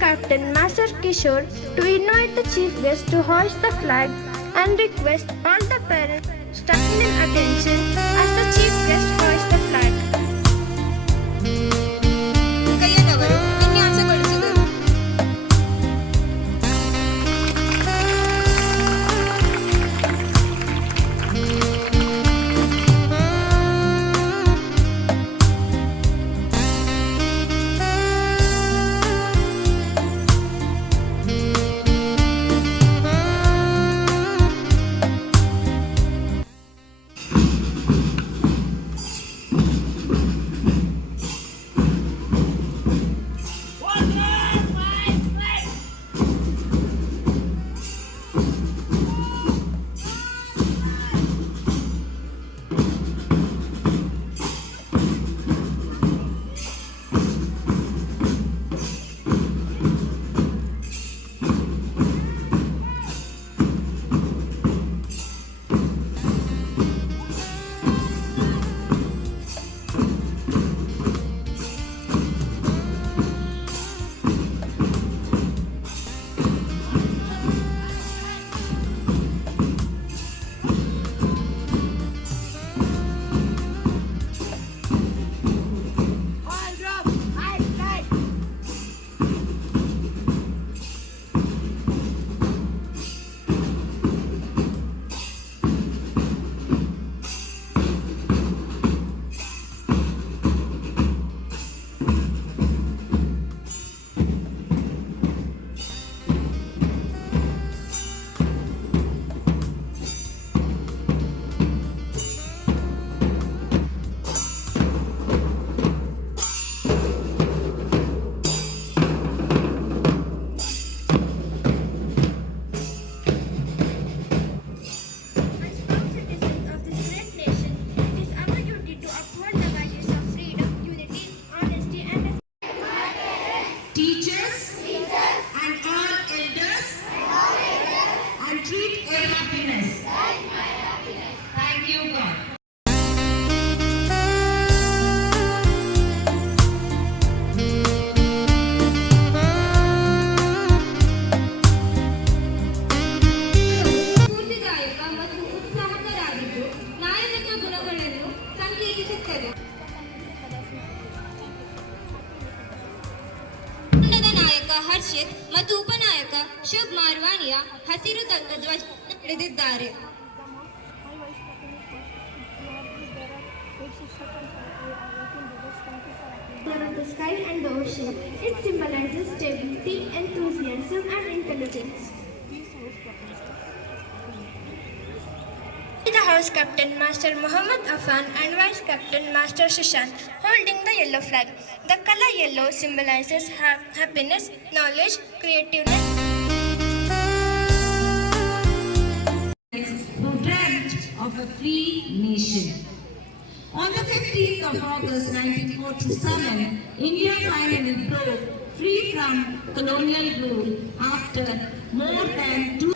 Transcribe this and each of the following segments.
Captain Master Kishore to invite the chief guest to hoist the flag and request all the parents standing in attention as the chief guest hoists the flag. ಕೈಯದವರು ವಿನ್ಯಾಸಗೊಳಿಸಿದರು. Teachers, and all elders, and treat a happiness. Thank you, God. ಸ್ಫೂರ್ತಿದಾಯಕ ಮತ್ತು ಉತ್ಸಾಹಕರಾಗಿದ್ದು ನಾಯಕತ್ವ ಗುಣಗಳನ್ನು ಸಂಕೇತಿಸುತ್ತದೆ. ತಂಡದ ನಾಯಕ ಹರ್ಷಿತ್ ಮತ್ತು ಉಪನಾಯಕ ಶುಭ್ ಮಾರ್ವಾಣಿಯ ಹಸಿರು ಧ್ವಜ ಹಿಡಿದಿದ್ದಾರೆ. Color of the sky and the ocean. It symbolizes stability, enthusiasm, and intelligence. The House Captain Master Muhammad Afan and Vice Captain Master Shishan holding the yellow flag. The color yellow symbolizes happiness, knowledge, creativeness. Who dreamt of a free nation. On the 15th of August 1947, India finally broke free from colonial rule after more than 2.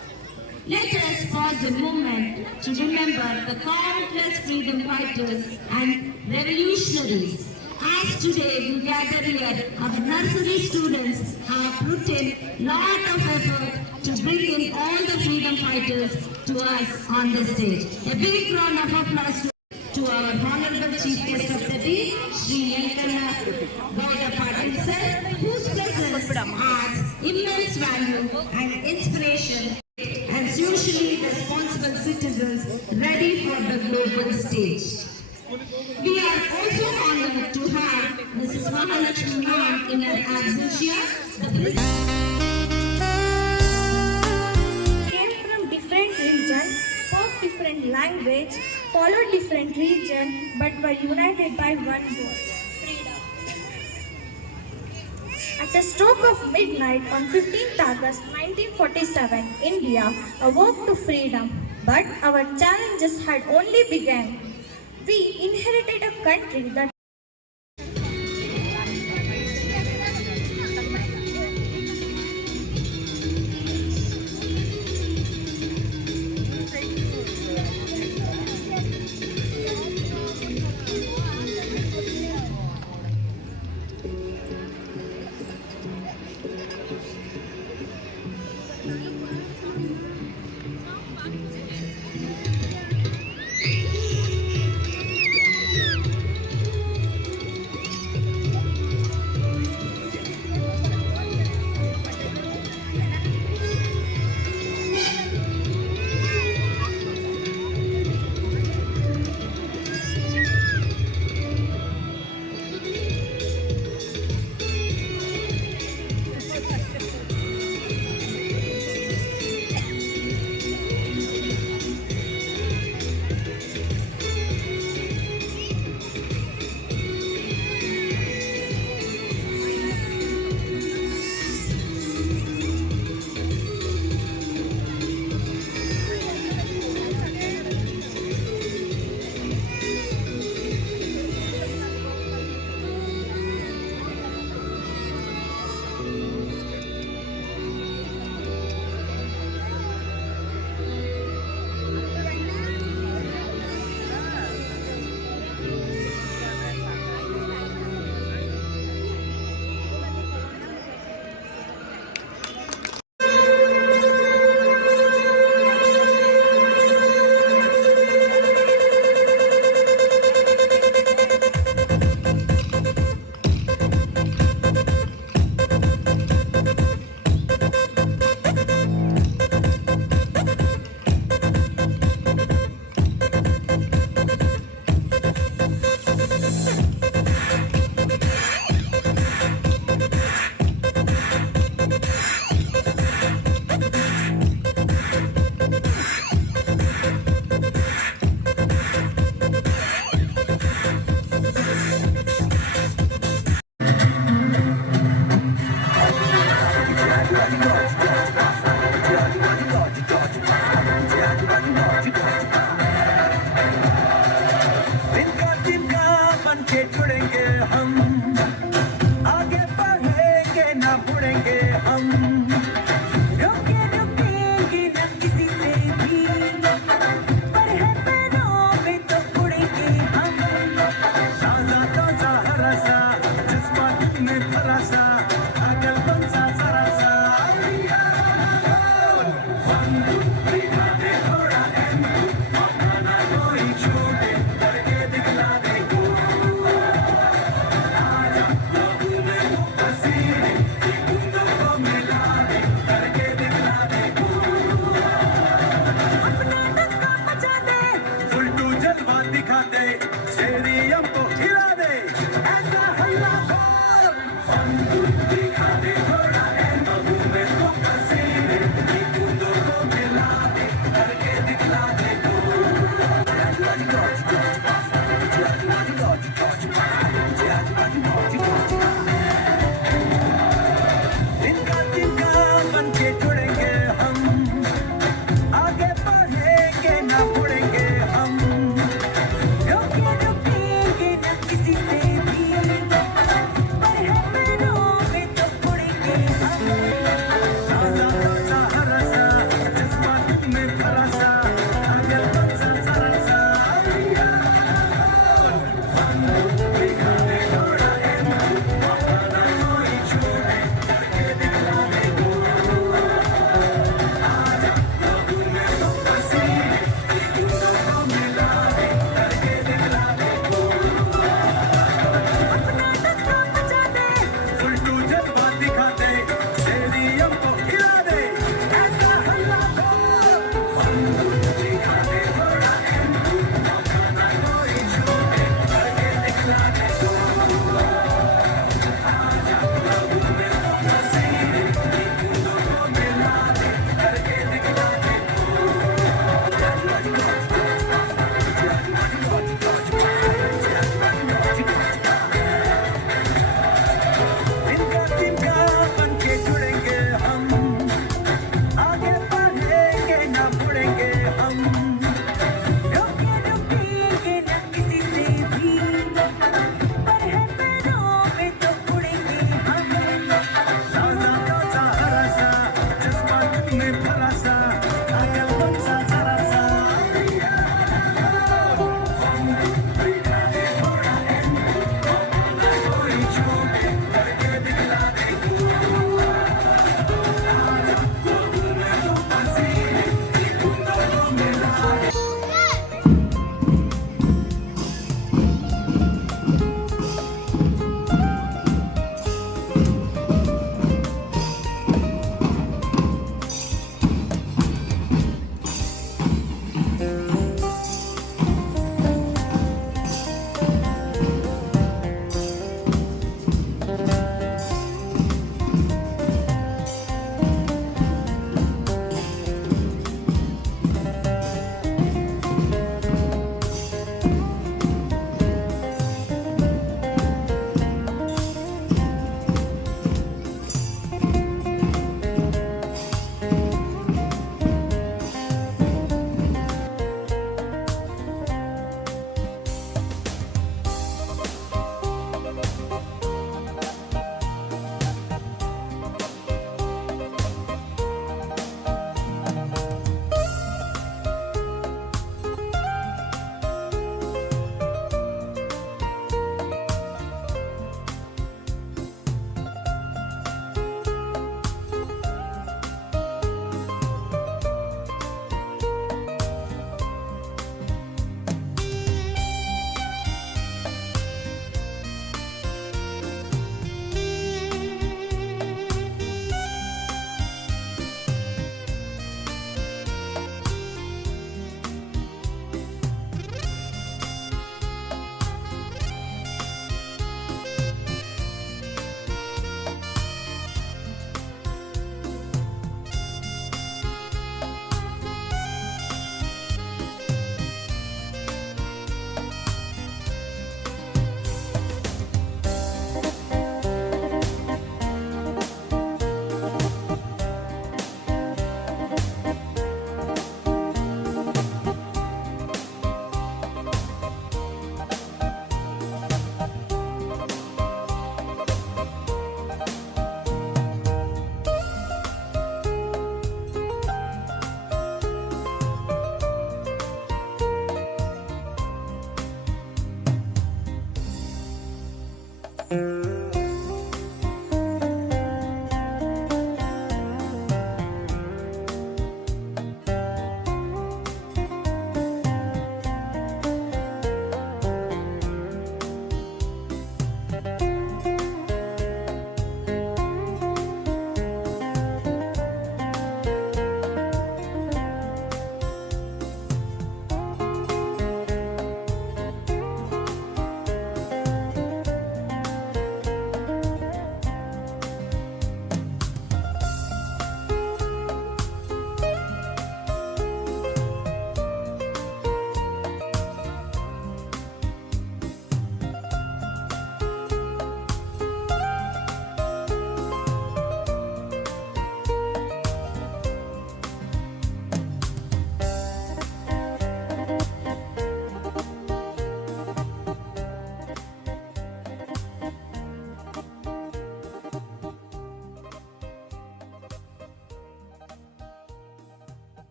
Let us pause a moment to remember the countless freedom fighters and revolutionaries. As today we gather here, our nursery students have put in lot of effort to bring in all the freedom fighters to us on the stage. A big round of applause to our honorable chief guest of the day, Shri Yankana Boda Patil sir, whose presence adds immense value and inspiration and usually responsible citizens ready for the global stage. We are also honored to have Mrs. Mahalakshmi Ma'am in her absentia, the Came from different regions, spoke different language, followed different region, but were united by one goal: freedom. At the stroke of midnight on 15th August 1947, India awoke to freedom, but our challenges had only begun. We inherited a country that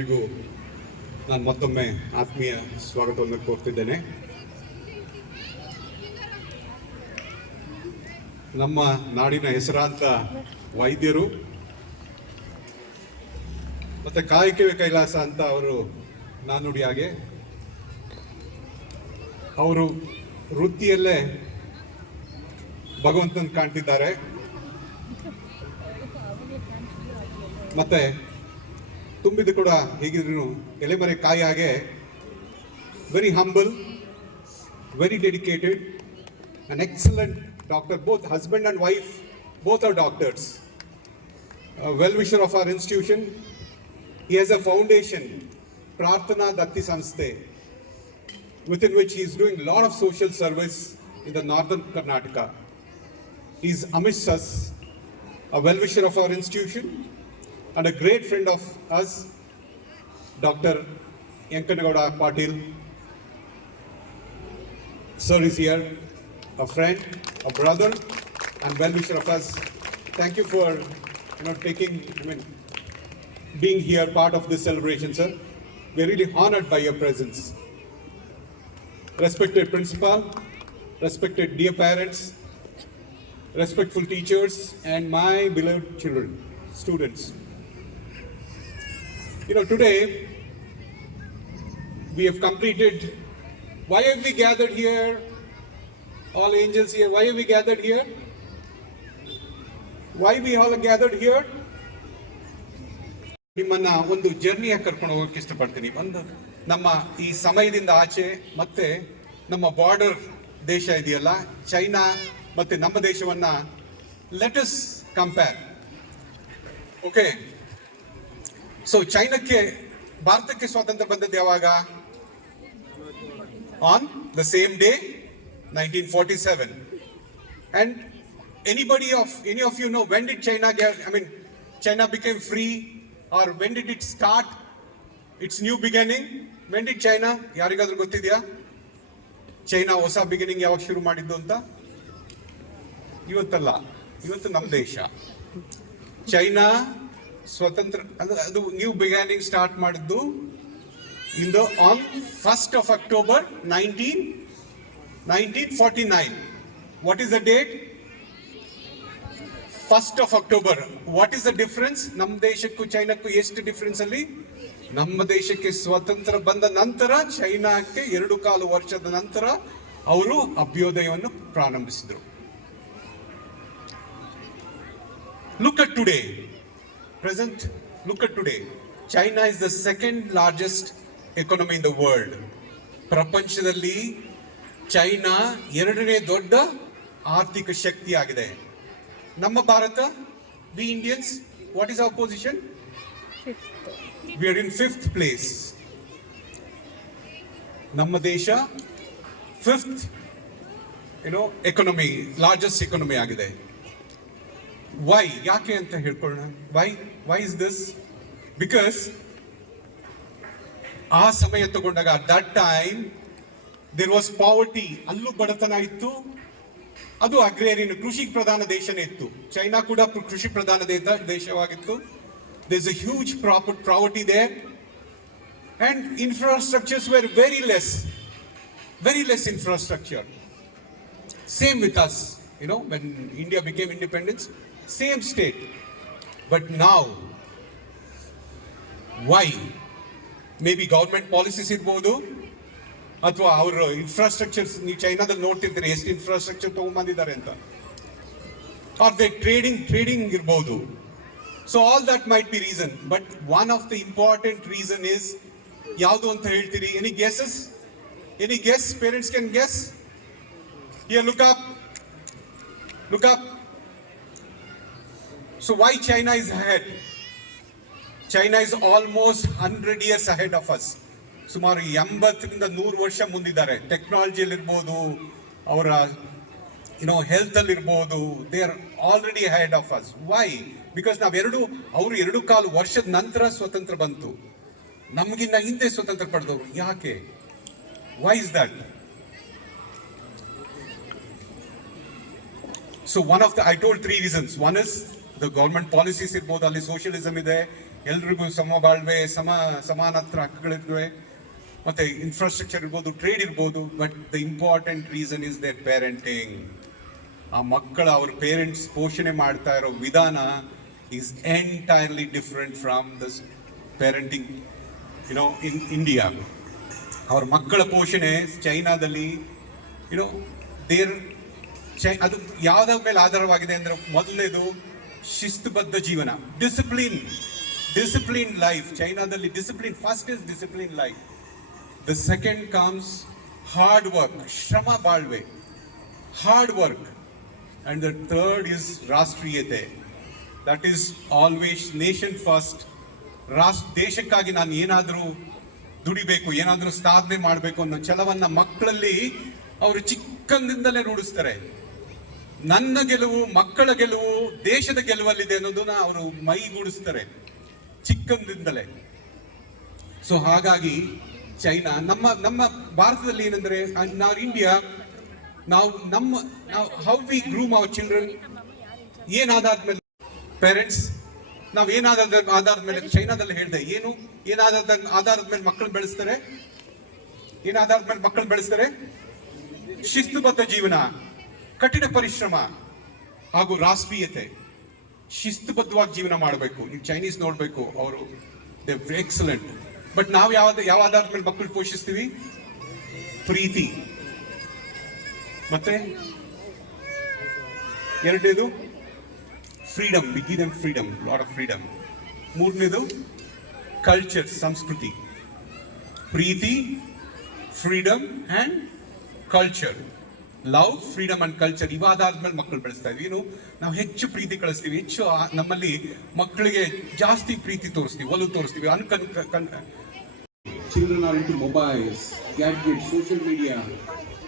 ಎಲ್ಲರಿಗೂ ನಾನು ಮತ್ತೊಮ್ಮೆ ಆತ್ಮೀಯ ಸ್ವಾಗತವನ್ನು ಕೋರ್ತಿದ್ದೇನೆ. ನಮ್ಮ ನಾಡಿನ ಹೆಸರಾಂತ ವೈದ್ಯರು ಮತ್ತೆ ಕಾಯಕವೇ ಕೈಲಾಸ ಅಂತ ಅವರು ನಾನುಡಿ ಹಾಗೆ ಅವರು ವೃತ್ತಿಯಲ್ಲೇ ಭಗವಂತನ ಕಾಣ್ತಿದ್ದಾರೆ. ಮತ್ತೆ ತುಂಬಿದ್ದು ಕೂಡ ಹೇಗಿದ್ರು ಎಲೆಮರೆ ಕಾಯಿ ಹಾಗೆ very humble, very dedicated, an excellent doctor. Both husband and wife, both are doctors. A well-wisher of our institution. He has a foundation, Prarthana Datti Sansthe, within which he is doing a lot of social service in the northern Karnataka. He is amidst us, a well-wisher of our institution, and a great friend of us, Dr. Yankanagowda Patil. Sir is here, a friend, a brother, and well-wisher of us. Thank you for being here, part of this celebration, sir. We are really honored by your presence. Respected principal, respected dear parents, respectful teachers, and my beloved children, students. Today we have completed. Why have we gathered here? All angels here. Why have we gathered here? Why we all gathered here? ನಿಮ್ಮನ್ನ ಒಂದು ಜರ್ನಿಯಾಗಿ ಕರ್ಕೊಂಡು ಹೋಗಕ್ಕೆ ಇಷ್ಟಪಡ್ತೀನಿ. ಒಂದು ನಮ್ಮ ಈ ಸಮಯದಿಂದ ಆಚೆ ಮತ್ತೆ ನಮ್ಮ ಬಾರ್ಡರ್ ದೇಶ ಇದೆಯಲ್ಲ, ಚೈನಾ ಮತ್ತೆ ನಮ್ಮ ದೇಶವನ್ನ let us compare. Okay, so ಭಾರತಕ್ಕೆ ಸ್ವಾತಂತ್ರ್ಯ ಬಂದದ್ದು ಯಾವಾಗ? On the same day 1947. And any of you know when did China became free, or when did it start its new beginning? When did China, ಯಾರಿಗಾದ್ರೂ ಗೊತ್ತಿದೆಯಾ ಚೈನಾ ಹೊಸ ಬಿಗಿನಿಂಗ್ ಯಾವಾಗ ಶುರು ಮಾಡಿದ್ದು ಅಂತ? ಇವತ್ತಲ್ಲ, ಇವತ್ತು ನಮ್ಮ ದೇಶ ಚೈನಾ ಸ್ವತಂತ್ರ ಅದು ನ್ಯೂ ಬಿಗಿನಿಂಗ್ ಸ್ಟಾರ್ಟ್ ಮಾಡಿದ್ದು on 1st of October 1949. What is the date? 1st of October. What is the difference? ನಮ್ಮ ದೇಶಕ್ಕೂ ಚೈನಾಕ್ಕೂ ಎಷ್ಟು ಡಿಫರೆನ್ಸ್ ಅಲ್ಲಿ? ನಮ್ಮ ದೇಶಕ್ಕೆ ಸ್ವತಂತ್ರ ಬಂದ ನಂತರ ಚೈನಾಕ್ಕೆ 2.25 ವರ್ಷದ ನಂತರ ಅವರು ಅಭ್ಯುದಯವನ್ನು ಪ್ರಾರಂಭಿಸಿದರು. Look at today. Present, look at today. China is the second largest economy in the world. ಪ್ರಪಂಚದಲ್ಲಿ ಚೈನಾ 2ನೇ ದೊಡ್ಡ ಆರ್ಥಿಕ ಶಕ್ತಿ ಆಗಿದೆ. ನಮ್ಮ Bharat, we Indians, what is our position? We are in 5th place. ನಮ್ಮ ದೇಶ 5th ಎಕಾನಮಿ, ಲಾರ್ಜೆಸ್ಟ್ ಎಕಾನಮಿ ಆಗಿದೆ. ವೈ? ಯಾಕೆ ಅಂತ ಹೇಳ್ಕೊಳ್ಳೋಣ. Why is this? ಬಿಕಾಸ್ ಆ ಸಮಯ ತಗೊಂಡಾಗ that time there was poverty, ಅಲ್ಲೂ ಬಡತನ ಇತ್ತು. ಅದು ಅಗ್ರೇರಿಯನ್, ಕೃಷಿ ಪ್ರಧಾನ ದೇಶನೇ ಇತ್ತು. ಚೈನಾ ಕೂಡ ಕೃಷಿ ಪ್ರಧಾನ ದೇಶವಾಗಿತ್ತು. There is a huge property there, and infrastructures were very less infrastructure. Same with us, when India became independence, same state. But now, why? Maybe government policies ಇರ್ಬೋದು, ಅಥವಾ ಅವರ ಇನ್ಫ್ರಾಸ್ಟ್ರಕ್ಚರ್ಸ್. ನೀವು ಚೈನಾದಲ್ಲಿ ನೋಡ್ತಿರ್ತೀರಿ ಎಷ್ಟು ಇನ್ಫ್ರಾಸ್ಟ್ರಕ್ಚರ್ ತಗೊಂಡ್ಬಂದಿದ್ದಾರೆ ಅಂತ. ಆರ್ ದೇ ಟ್ರೇಡಿಂಗ್ ಇರ್ಬೋದು. So all that might be reason, but one of the important reason is ಯಾವುದು ಅಂತ ಹೇಳ್ತೀರಿ? Any guesses? Any guess? Parents can guess. Here look up. So why China is ahead? China is almost 100 years ahead of us. ಸುಮಾರು 80ರಿಂದ 100 ವರ್ಷ ಮುಂದಿದ್ದಾರೆ. ಟೆಕ್ನಾಲಜಿಯಲ್ಲಿ ಇರ್ಬೋದು, ಅವರ ಹೆಲ್ತ್ ಅಲ್ಲಿ ಇರ್ಬೋದು, they are already ahead of us. Why? Because ಅವರು 2.25 ವರ್ಷದ ನಂತರ ಸ್ವತಂತ್ರ ಬಂತು. ನಮಗಿನ್ನ ಹಿಂದೆ ಸ್ವತಂತ್ರ ಪಡೆದವರು. ಯಾಕೆ? Why is that? So I told 3 reasons. One is the government policies ಇರ್ಬೋದು, ಅಲ್ಲಿ ಸೋಷಿಯಲಿಸಮ್ ಇದೆ, ಎಲ್ರಿಗೂ ಸಮಬಾಳ್ವೆ ಸಮಾನತ್ರ ಹಕ್ಕುಗಳಿರ್ತವೆ, ಮತ್ತೆ ಇನ್ಫ್ರಾಸ್ಟ್ರಕ್ಚರ್ ಇರ್ಬೋದು, ಟ್ರೇಡ್ ಇರ್ಬೋದು. But the important reason is their parenting. ಆ ಮಕ್ಕಳ ಅವ್ರ ಪೇರೆಂಟ್ಸ್ ಪೋಷಣೆ ಮಾಡ್ತಾ ಇರೋ ವಿಧಾನ is entirely different from the parenting in India. ಅವ್ರ ಮಕ್ಕಳ ಪೋಷಣೆ ಚೈನಾದಲ್ಲಿ ಅದು ಯಾವುದ್ರ ಮೇಲೆ ಆಧಾರವಾಗಿದೆ ಅಂದರೆ, ಮೊದಲನೇದು ಶಿಸ್ತುಬದ್ಧ ಜೀವನ, ಡಿಸಿಪ್ಲಿನ್ ಲೈಫ್. ಚೈನಾದಲ್ಲಿ discipline first is discipline life. The second comes hard work, ಶ್ರಮ ಬಾಳ್ವೆ, hard work. And the third is ರಾಷ್ಟ್ರೀಯತೆ, that is always nation first. ದೇಶಕ್ಕಾಗಿ ನಾನು ಏನಾದರೂ ದುಡಿಬೇಕು, ಏನಾದರೂ ಸಾಧನೆ ಮಾಡಬೇಕು ಅನ್ನೋ ಛಲವನ್ನ ಮಕ್ಕಳಲ್ಲಿ ಅವರು ಚಿಕ್ಕಂದಿಂದಲೇ ರೂಢಿಸ್ತಾರೆ. ನನ್ನ ಗೆಲುವು, ಮಕ್ಕಳ ಗೆಲುವು, ದೇಶದ ಗೆಲುವಲ್ಲಿದೆ ಅನ್ನೋದನ್ನ ಅವರು ಮೈಗೂಡಿಸ್ತಾರೆ ಚಿಕ್ಕಂದಿಂದಲೇ. ಸೊ ಹಾಗಾಗಿ ಚೈನಾ, ನಮ್ಮ ಭಾರತದಲ್ಲಿ ಏನಂದ್ರೆ, ನಾವು ಇಂಡಿಯಾ, ನಾವು how we groom our children, ಏನಾದಾದ ಮೇಲೆ ಪೇರೆಂಟ್ಸ್, ನಾವು ಆಧಾರದ ಮೇಲೆ, ಚೈನಾದಲ್ಲಿ ಹೇಳಿದೆ ಆಧಾರದ ಮೇಲೆ ಮಕ್ಕಳು ಬೆಳೆಸ್ತಾರೆ. ಆಧಾರದ ಮೇಲೆ ಮಕ್ಕಳು ಬೆಳೆಸ್ತಾರೆ? ಶಿಸ್ತುಬದ್ಧ ಜೀವನ, ಕಠಿಣ ಪರಿಶ್ರಮ ಹಾಗೂ ರಾಷ್ಟ್ರೀಯತೆ. ಶಿಸ್ತುಬದ್ಧವಾಗಿ ಜೀವನ ಮಾಡಬೇಕು. ನೀವು ಚೈನೀಸ್ ನೋಡ್ಬೇಕು, ಅವರು ದೇ ಎಕ್ಸಲೆಂಟ್. ಬಟ್ ನಾವು ಯಾವ ಆಧಾರದ ಮೇಲೆ ಮಕ್ಕಳು ಪೋಷಿಸ್ತೀವಿ? ಪ್ರೀತಿ. ಮತ್ತೆ ಎರಡನೇದು freedom, we give them freedom, lot of freedom. ಮೂರನೇದು ಕಲ್ಚರ್, ಸಂಸ್ಕೃತಿ. ಪ್ರೀತಿ, freedom and culture. Love, freedom and culture ಇವಾದಾದ್ಮೇಲೆ ಮಕ್ಕಳು ಬೆಳೆಸ್ತಾ ಇದ್ವಿ. ನಾವು ಹೆಚ್ಚು ಪ್ರೀತಿ ಕಳಿಸ್ತೀವಿ, ಹೆಚ್ಚು ನಮ್ಮಲ್ಲಿ ಮಕ್ಕಳಿಗೆ ಜಾಸ್ತಿ ಪ್ರೀತಿ ತೋರಿಸ್ತೀವಿ, ಒಲವು ತೋರಿಸ್ತೀವಿ. Children are into mobiles, gadget, social media,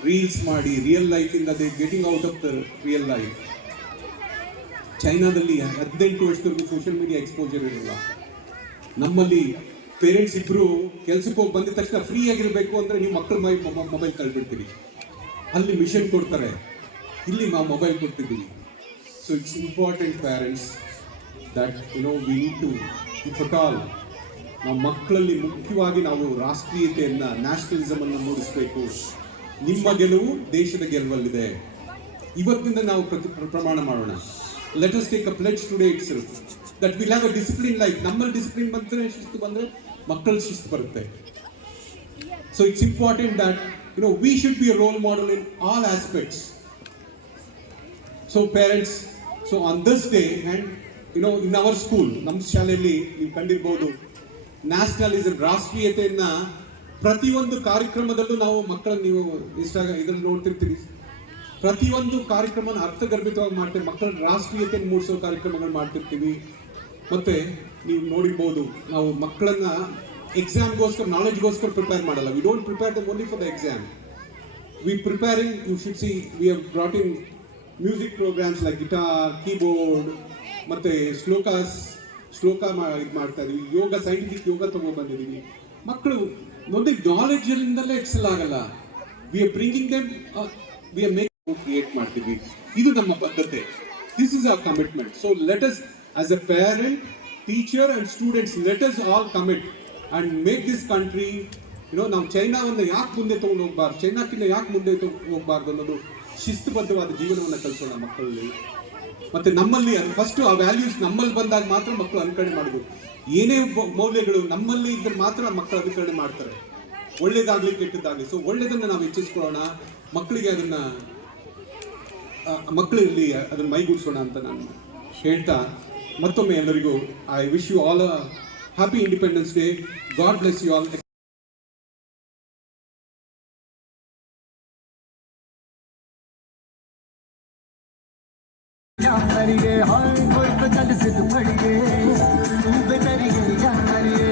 reels ಮಾಡಿ ರಿಯಲ್ ಲೈಫ್ ಇಂದ they getting out of the real life. ಚೈನಾದಲ್ಲಿ 18 ವರ್ಷದವರೆಗೂ ಸೋಷಿಯಲ್ ಮೀಡಿಯಾ ಎಕ್ಸ್ಪೋಜರ್ ಇರಲಿಲ್ಲ. ನಮ್ಮಲ್ಲಿ ಪೇರೆಂಟ್ಸ್ ಇಬ್ರು ಕೆಲ್ಸಕ್ಕೆ ಹೋಗಿ ಬಂದ ತಕ್ಷಣ ಫ್ರೀ ಆಗಿರಬೇಕು ಅಂದ್ರೆ ನೀವು ಮಕ್ಕಳ ಮೊಬೈಲ್ ಕಳ್ಬಿಡ್ತೀರಿ. ಅಲ್ಲಿ ಮಿಷನ್ ಕೊಡ್ತಾರೆ, ಇಲ್ಲಿ ನಾವು ಮೊಬೈಲ್ ಕೊಡ್ತಿದ್ದೀವಿ. So it's important parents that we need to, if at all, ನಾವು ಮಕ್ಕಳಲ್ಲಿ ಮುಖ್ಯವಾಗಿ ನಾವು ರಾಷ್ಟ್ರೀಯತೆಯನ್ನ, ನ್ಯಾಷನಲಿಸಮ್ ಅನ್ನು ಮೂಡಿಸಬೇಕು. ನಿಮ್ಮ ಗೆಲುವು ದೇಶದ ಗೆಲುವಲ್ಲಿದೆ. ಇವತ್ತಿಂದ ನಾವು ಪ್ರಮಾಣ ಮಾಡೋಣ. Let us take a pledge today itself that will have a discipline life. ನಮ್ಮಲ್ಲಿ ಡಿಸಿಪ್ಲಿನ್ ಬಂದರೆ, ಶಿಸ್ತು ಬಂದರೆ ಮಕ್ಕಳಲ್ಲಿ ಶಿಸ್ತು ಬರುತ್ತೆ. So it's important that we should be a role model in all aspects. So parents, so on this day, and in our school, ನಮ್ಮ ಶಾಲೆಯಲ್ಲಿ ನೀವು ಕಂಡಿರಬಹುದು, ನ್ಯಾಷನಲಿಸಮ್, ರಾಷ್ಟ್ರೀಯತೆಯನ್ನ ಪ್ರತಿಯೊಂದು ಕಾರ್ಯಕ್ರಮದಲ್ಲೂ ನಾವು ಮಕ್ಕಳನ್ನು, ನೀವು ಇದ್ರಲ್ಲಿ ನೋಡ್ತಿರ್ತೀರಿ, ಪ್ರತಿಯೊಂದು ಕಾರ್ಯಕ್ರಮನ ಅರ್ಥಗರ್ಭಿತವಾಗಿ ಮಾಡ್ತೀವಿ. ಮಕ್ಕಳ ರಾಷ್ಟ್ರೀಯತೆಯನ್ನು ಮೂಡಿಸೋ ಕಾರ್ಯಕ್ರಮಗಳು ಮಾಡ್ತಿರ್ತೀವಿ. ಮತ್ತೆ ನೀವು ನೋಡಿರ್ಬೋದು, ನಾವು ಮಕ್ಕಳನ್ನ ಎಕ್ಸಾಮ್ಗೋಸ್ಕರ, ನಾಲೆಜ್ಗೋಸ್ಕರ ಪ್ರಿಪೇರ್ ಮಾಡಲ್ಲ. We don't prepare them only for the exam. We preparing, you should see, we have brought in music programmes like guitar, keyboard, ಮತ್ತೆ ಶ್ಲೋಕ ಇದು ಮಾಡ್ತಾ ಇದೀವಿ. ಯೋಗ, ಸೈಂಟಿಫಿಕ್ ಯೋಗ ತಗೊಂಡ್ಬಂದಿದ್ದೀವಿ. ಮಕ್ಕಳು ಒಂದು ನಾಲೆಡ್ಜಿಂದಲೇ ಎಕ್ಸೆಲ್ ಆಗಲ್ಲ. We are bringing them, we are making create ಮಾಡ್ತೀವಿ. ಇದು ನಮ್ಮ ಬದ್ಧತೆ. This is our commitment. So let us, as a parent, teacher and students, let us all commit and make this country, ನಾವು ಚೈನಾವನ್ನು ಯಾಕೆ ಮುಂದೆ ತಗೊಂಡು ಹೋಗ್ಬಾರ್ದು, ಚೈನಾಕ್ಕಿಂತ ಯಾಕೆ ಮುಂದೆ ಹೋಗ್ಬಾರ್ದು ಅನ್ನೋದು ಶಿಸ್ತುಬದ್ಧವಾದ ಜೀವನವನ್ನು ಕಲಿಸೋಣ ಮಕ್ಕಳಲ್ಲಿ. ಮತ್ತೆ ನಮ್ಮಲ್ಲಿ ಫಸ್ಟ್ ಆ ವ್ಯಾಲ್ಯೂಸ್ ನಮ್ಮಲ್ಲಿ ಬಂದಾಗ ಮಾತ್ರ ಮಕ್ಕಳು ಅನುಕರಣೆ ಮಾಡಬೇಕು. ಏನೇ ಮೌಲ್ಯಗಳು ನಮ್ಮಲ್ಲಿ ಇದ್ರೆ ಮಾತ್ರ ಮಕ್ಕಳು ಅನುಕರಣೆ ಮಾಡ್ತಾರೆ, ಒಳ್ಳೇದಾಗ್ಲಿ ಕೆಟ್ಟದ್ದಾಗಲಿ. ಸೊ ಒಳ್ಳೇದನ್ನು ನಾವು ಹೆಚ್ಚಿಸ್ಕೊಳ್ಳೋಣ, ಮಕ್ಕಳಿಗೆ ಮಕ್ಕಳಲ್ಲಿ ಅದನ್ನ ಮೈಗೂಡಿಸೋಣ ಅಂತ ನಾನು ಹೇಳ್ತಾ, ಮತ್ತೊಮ್ಮೆ ಎಲ್ಲರಿಗೂ I wish you all a Happy Independence Day. God bless you all. जानवरिए हाय कोई तो चल सिद्ध पड़िए बेतरिए जानवरिए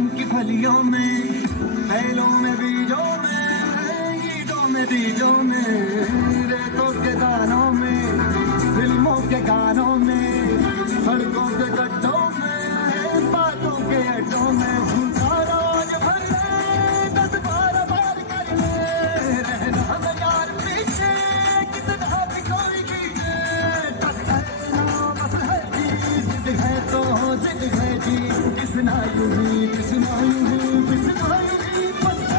बहन की फलियों में, फैलों में बीजों में, ईदों में बीजों में, रेतों के दानों में, फिल्मों के गानों में, सड़कों के गड्ढों में, बातों के अड्डों में, उनका राज भर ले, 10-12 बार कर ले, रहना हजार पीछे, कितना भी कोई कीजिए, बस है जी, जिद है तो जिद है जी, किसना यूं ही, किसना यूं ही, किसना यूं ही, बस है।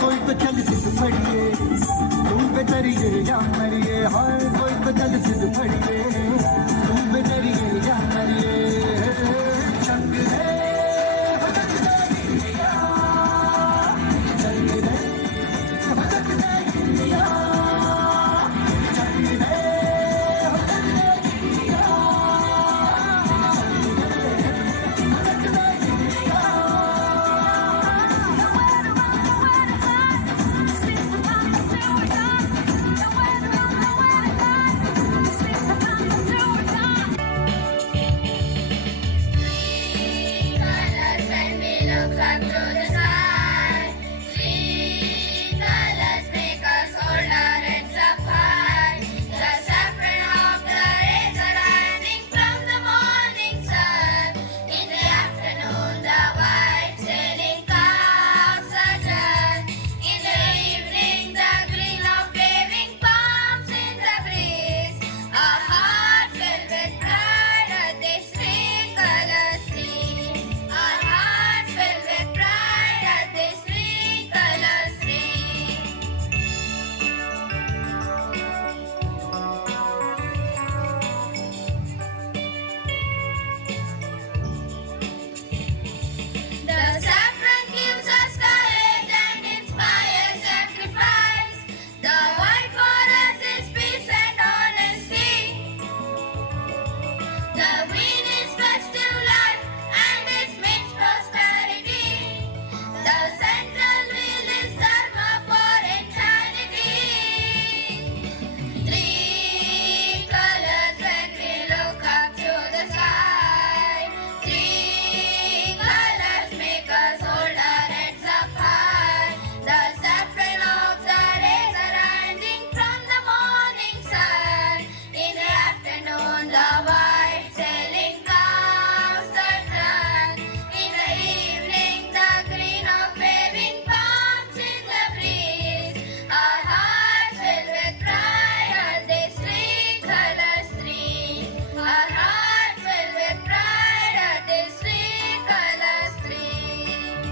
कोई तो चल सिद्ध पड़िए, तुम पे डरिए या मरिए, हाय कोई तो चल सिद्ध पड़िए, तुम पे डरिए या मरिए, चंग रे भटक जाए इंडिया, चंग रे भटक जाए इंडिया, चंग रे भटक जाए इंडिया, भटक जाए India. Colors when we look up to the sky. Three colors make us hold our heads up high. The saffron of the rays are rising from the morning sun. In the afternoon, the white sailing clouds are turned. In the evening, the green of waving palms in the breeze. Our hearts filled with pride at this three-color stream. Our hearts filled with pride at this three-color stream. The saffron gives us courage and inspires sacrifice. The white for us is peace and honesty. The green is festive life and it means prosperity. The central wheel is dharma for eternity. Three colors when we look up to the sky. Three colors make us hold our heads up high. The saffron of the rays are rising from the morning sun. In the afternoon, the white sailing clouds are turned. In the evening, the green of waving palms in the breeze. Our hearts filled with pride at this three-color stream. Our hearts filled with pride at this three-color stream.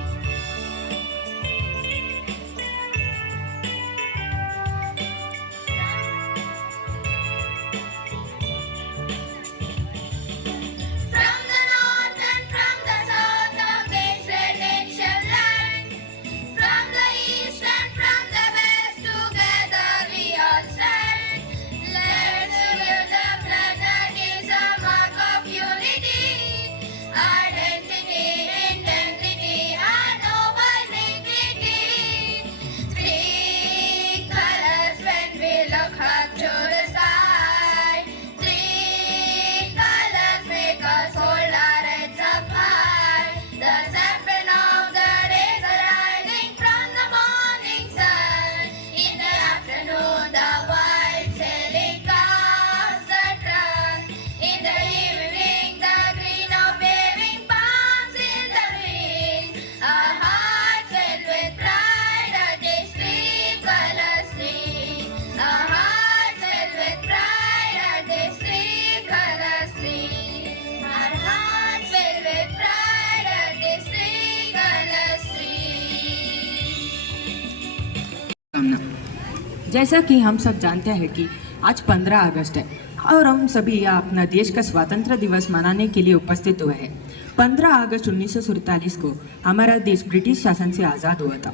From the north and from the south of this red ancient land, from the east and from the west, together we all stand. Let's salute the flag that is a mark of unity, identity, integrity, and noble dignity. Three colors when we look up to the sky. Three colors make us hold our heads up high. The saffron of the rays are rising from the morning sun. In the afternoon, the white sailing clouds are turned. In the evening, the green of waving palms in the breeze. Our hearts filled with pride at this three-color stream. Our hearts filled with pride at this three-color stream. Our hearts filled with pride at this three-color stream. जैसा कि हम सब जानते हैं कि आज 15 अगस्त है और हम सभी यहाँ अपना देश का स्वतंत्र दिवस मनाने के लिए उपस्थित हुए हैं। 15 अगस्त 1947 को हमारा देश ब्रिटिश शासन से आज़ाद हुआ था,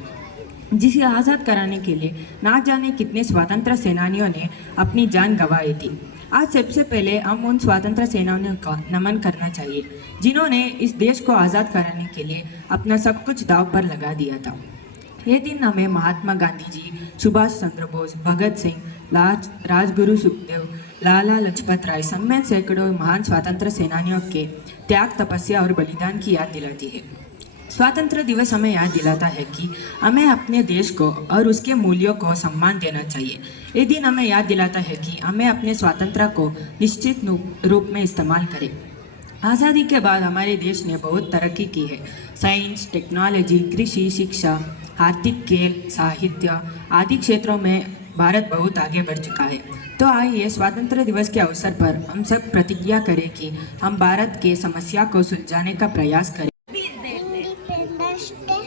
जिसे आज़ाद कराने के लिए ना जाने कितने स्वतंत्र सेनानियों ने अपनी जान गंवाई थी। आज सबसे पहले हम उन स्वतंत्र सेनानियों का नमन करना चाहिए जिन्होंने इस देश को आज़ाद कराने के लिए अपना सब कुछ दांव पर लगा दिया था। ये दिन हमें महात्मा गांधी जी, सुभाष चंद्र बोस, भगत सिंह, राजगुरु सुखदेव, लाला लाजपत राय समेत सैकड़ों महान स्वतंत्र सेनानियों के त्याग, तपस्या और बलिदान की याद दिलाती है। स्वातंत्र्य दिवस हमें याद दिलाता है कि हमें अपने देश को और उसके मूल्यों को सम्मान देना चाहिए। ये दिन हमें याद दिलाता है कि हमें अपने स्वातंत्र्य को निश्चित रूप में इस्तेमाल करें। आज़ादी के बाद हमारे देश ने बहुत तरक्की की है। साइंस, टेक्नोलॉजी, कृषि, शिक्षा, आर्थिक, खेल, साहित्य आदि क्षेत्रों में भारत बहुत आगे बढ़ चुका है। तो आइए स्वतंत्रता दिवस के अवसर पर हम सब प्रतिज्ञा करें कि हम भारत के समस्या को सुलझाने का प्रयास करें। Independence Day.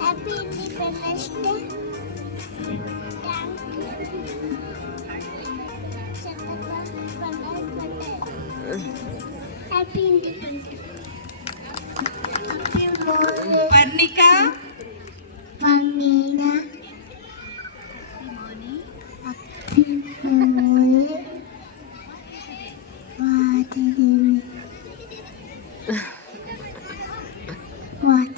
Happy Independence Day. Thank you. Sarkar Vallabh Patel. Happy Independence Day. Happy morning. Parnika. Pangina. Happy morning. What?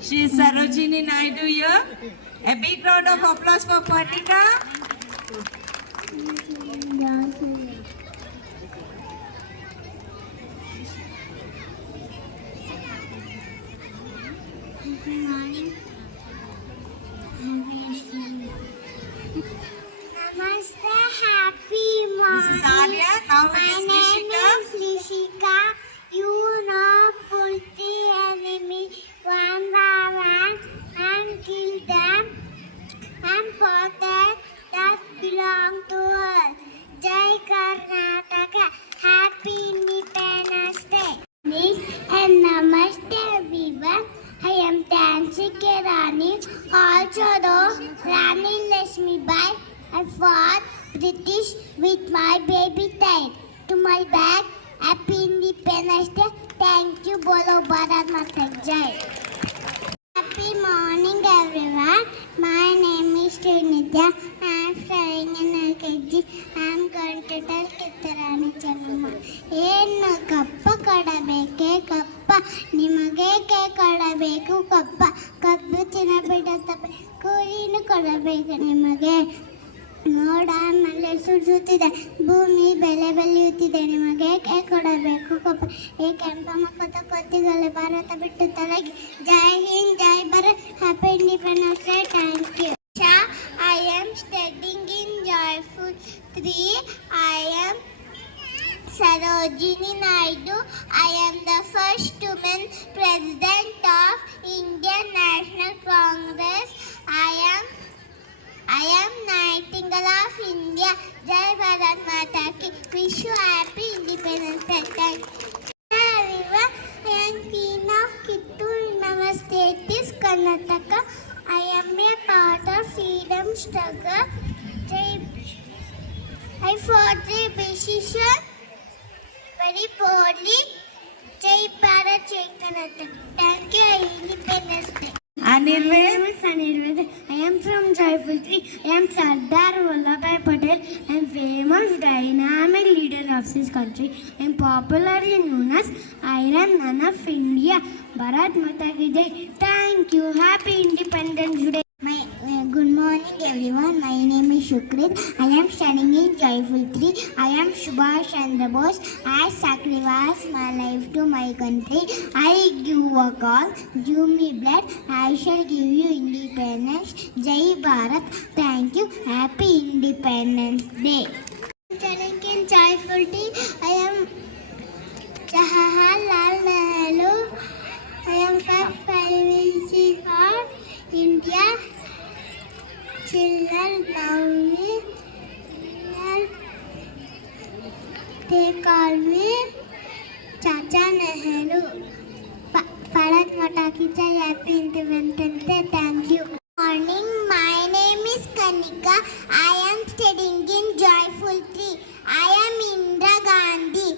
She is Sarojini Naidu here. A big round of applause for Parnika. Good morning. Namaste, happy morning. This is Alia. Now it My is name Nishika. is Lishika. You know, put the enemy one by one and kill them and forget that belong to us. Jai Karnataka. Happy Independence Day. And Namaste everyone. I am Tansi K. Rani. Also though Rani Lakshmibai, I fought British with my baby tail. To my back, Happy Independence Day. Thank you, Bolo Bharat Mata Jai. Happy morning, everyone. My name is Srinidya. I am studying in LKG. I am going to tell Kittarani Chalama. ಏನು ಕಪ್ಪ ಕೊಡಬೇಕೆ ಕಪ್ಪ ನಿಮಗೇಕೆ ಕೊಡಬೇಕು ಕಪ್ಪ ಕಬ್ಬು ತಿನ್ನಬಿಡುತ್ತವೆ ಕೂಲಿನೂ ಕೊಡಬೇಕು ನಿಮಗೆ ನೋಡ ಮಳೆ ಸುರಿಸುತ್ತಿದೆ ಭೂಮಿ ಬೆಲೆ ಬೆಳೆಯುತ್ತಿದೆ ನಿಮಗೇಕೆ ಕೊಡಬೇಕು ಕಪ್ಪ ಈ ಕೆಂಪ ಮಕ್ಕದ ಕೊತ್ತಿಗಲೆ ಭಾರತ ಬಿಟ್ಟು ತಲೆಗೆ ಜೈ ಹಿಂದ್ ಜೈ Bharat happy independence day thank you I am studying in Joyful 3. I am Sarojini Naidu. I am the first woman president of Indian National Congress. I am Nightingale of India. Jai Bharat Mata Ki. Wish you happy Independence Day. Thank you. Hi everyone. I am Queen of Kittur in our state is Karnataka. I am a part of freedom struggle. I fought the decision very poorly. Jai Bharat, Jai Karnataka. Thank you, Independence Day. Anirvedh. I am from Joyful 3. I am Sardar Vallabhbhai Patel. I am famous dynamic leader of this country. I am popularly known as Iron Man of India. Bharat Mata Ki Jai. Thank you. Happy Independence Day. Good morning everyone. My name is Shukrit. I am studying in Joyful 3. I am Subhash Chandra Bose. I sacrifice my life to my country. I give a call. Give me blood. I shall give you independence. Jai Bharat. Thank you. Happy Independence Day. Studying in Joyful 3. I am Jawaharlal Nehru. I am first Prime Minister of India. Children love me. They call me Chacha Nehru. Bharat Mata Ki Jai. Happy Independence Day. Thank you. Morning. My name is Kanika. I am studying in Joyful 3. I am Indira Gandhi,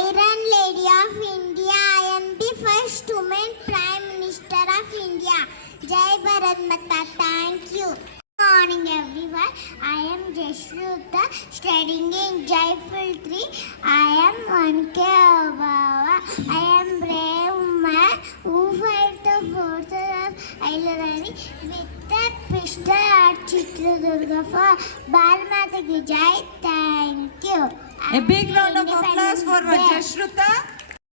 Iron Lady of India. I am the first woman Prime Minister of India. Jai Bharat Mata. Thank you. morning everyone. I am Jashruta studying in Jaiful 3. I am 1K Abava. I am brave man who fight the forces of artillery with a pistol at Chitradurga for Bal Mata ki Jai. Thank you. A big round of applause for Jashruta.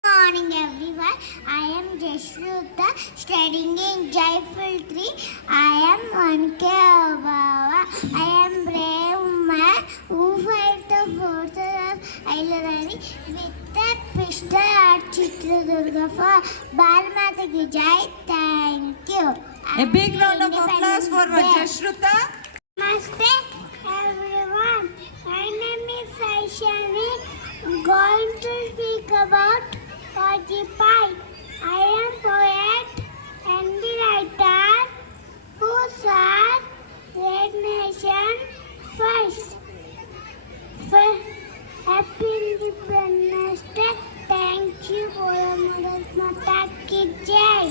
Morning everyone. I am Jashruta studying in Jaiful 3. I am 1K Abava. I am brave man who fight the forces of artillery with a pistol at Chitradurga for Bal Mata ki Jai. Thank you. A big round of applause for Jashruta. Namaste everyone. My name is Saishani. Going to speak about Vajpayee. I am poet and the writer who saw Red Nation first. For Happy Independence Day. Thank you for Bharat Mata ki Jai.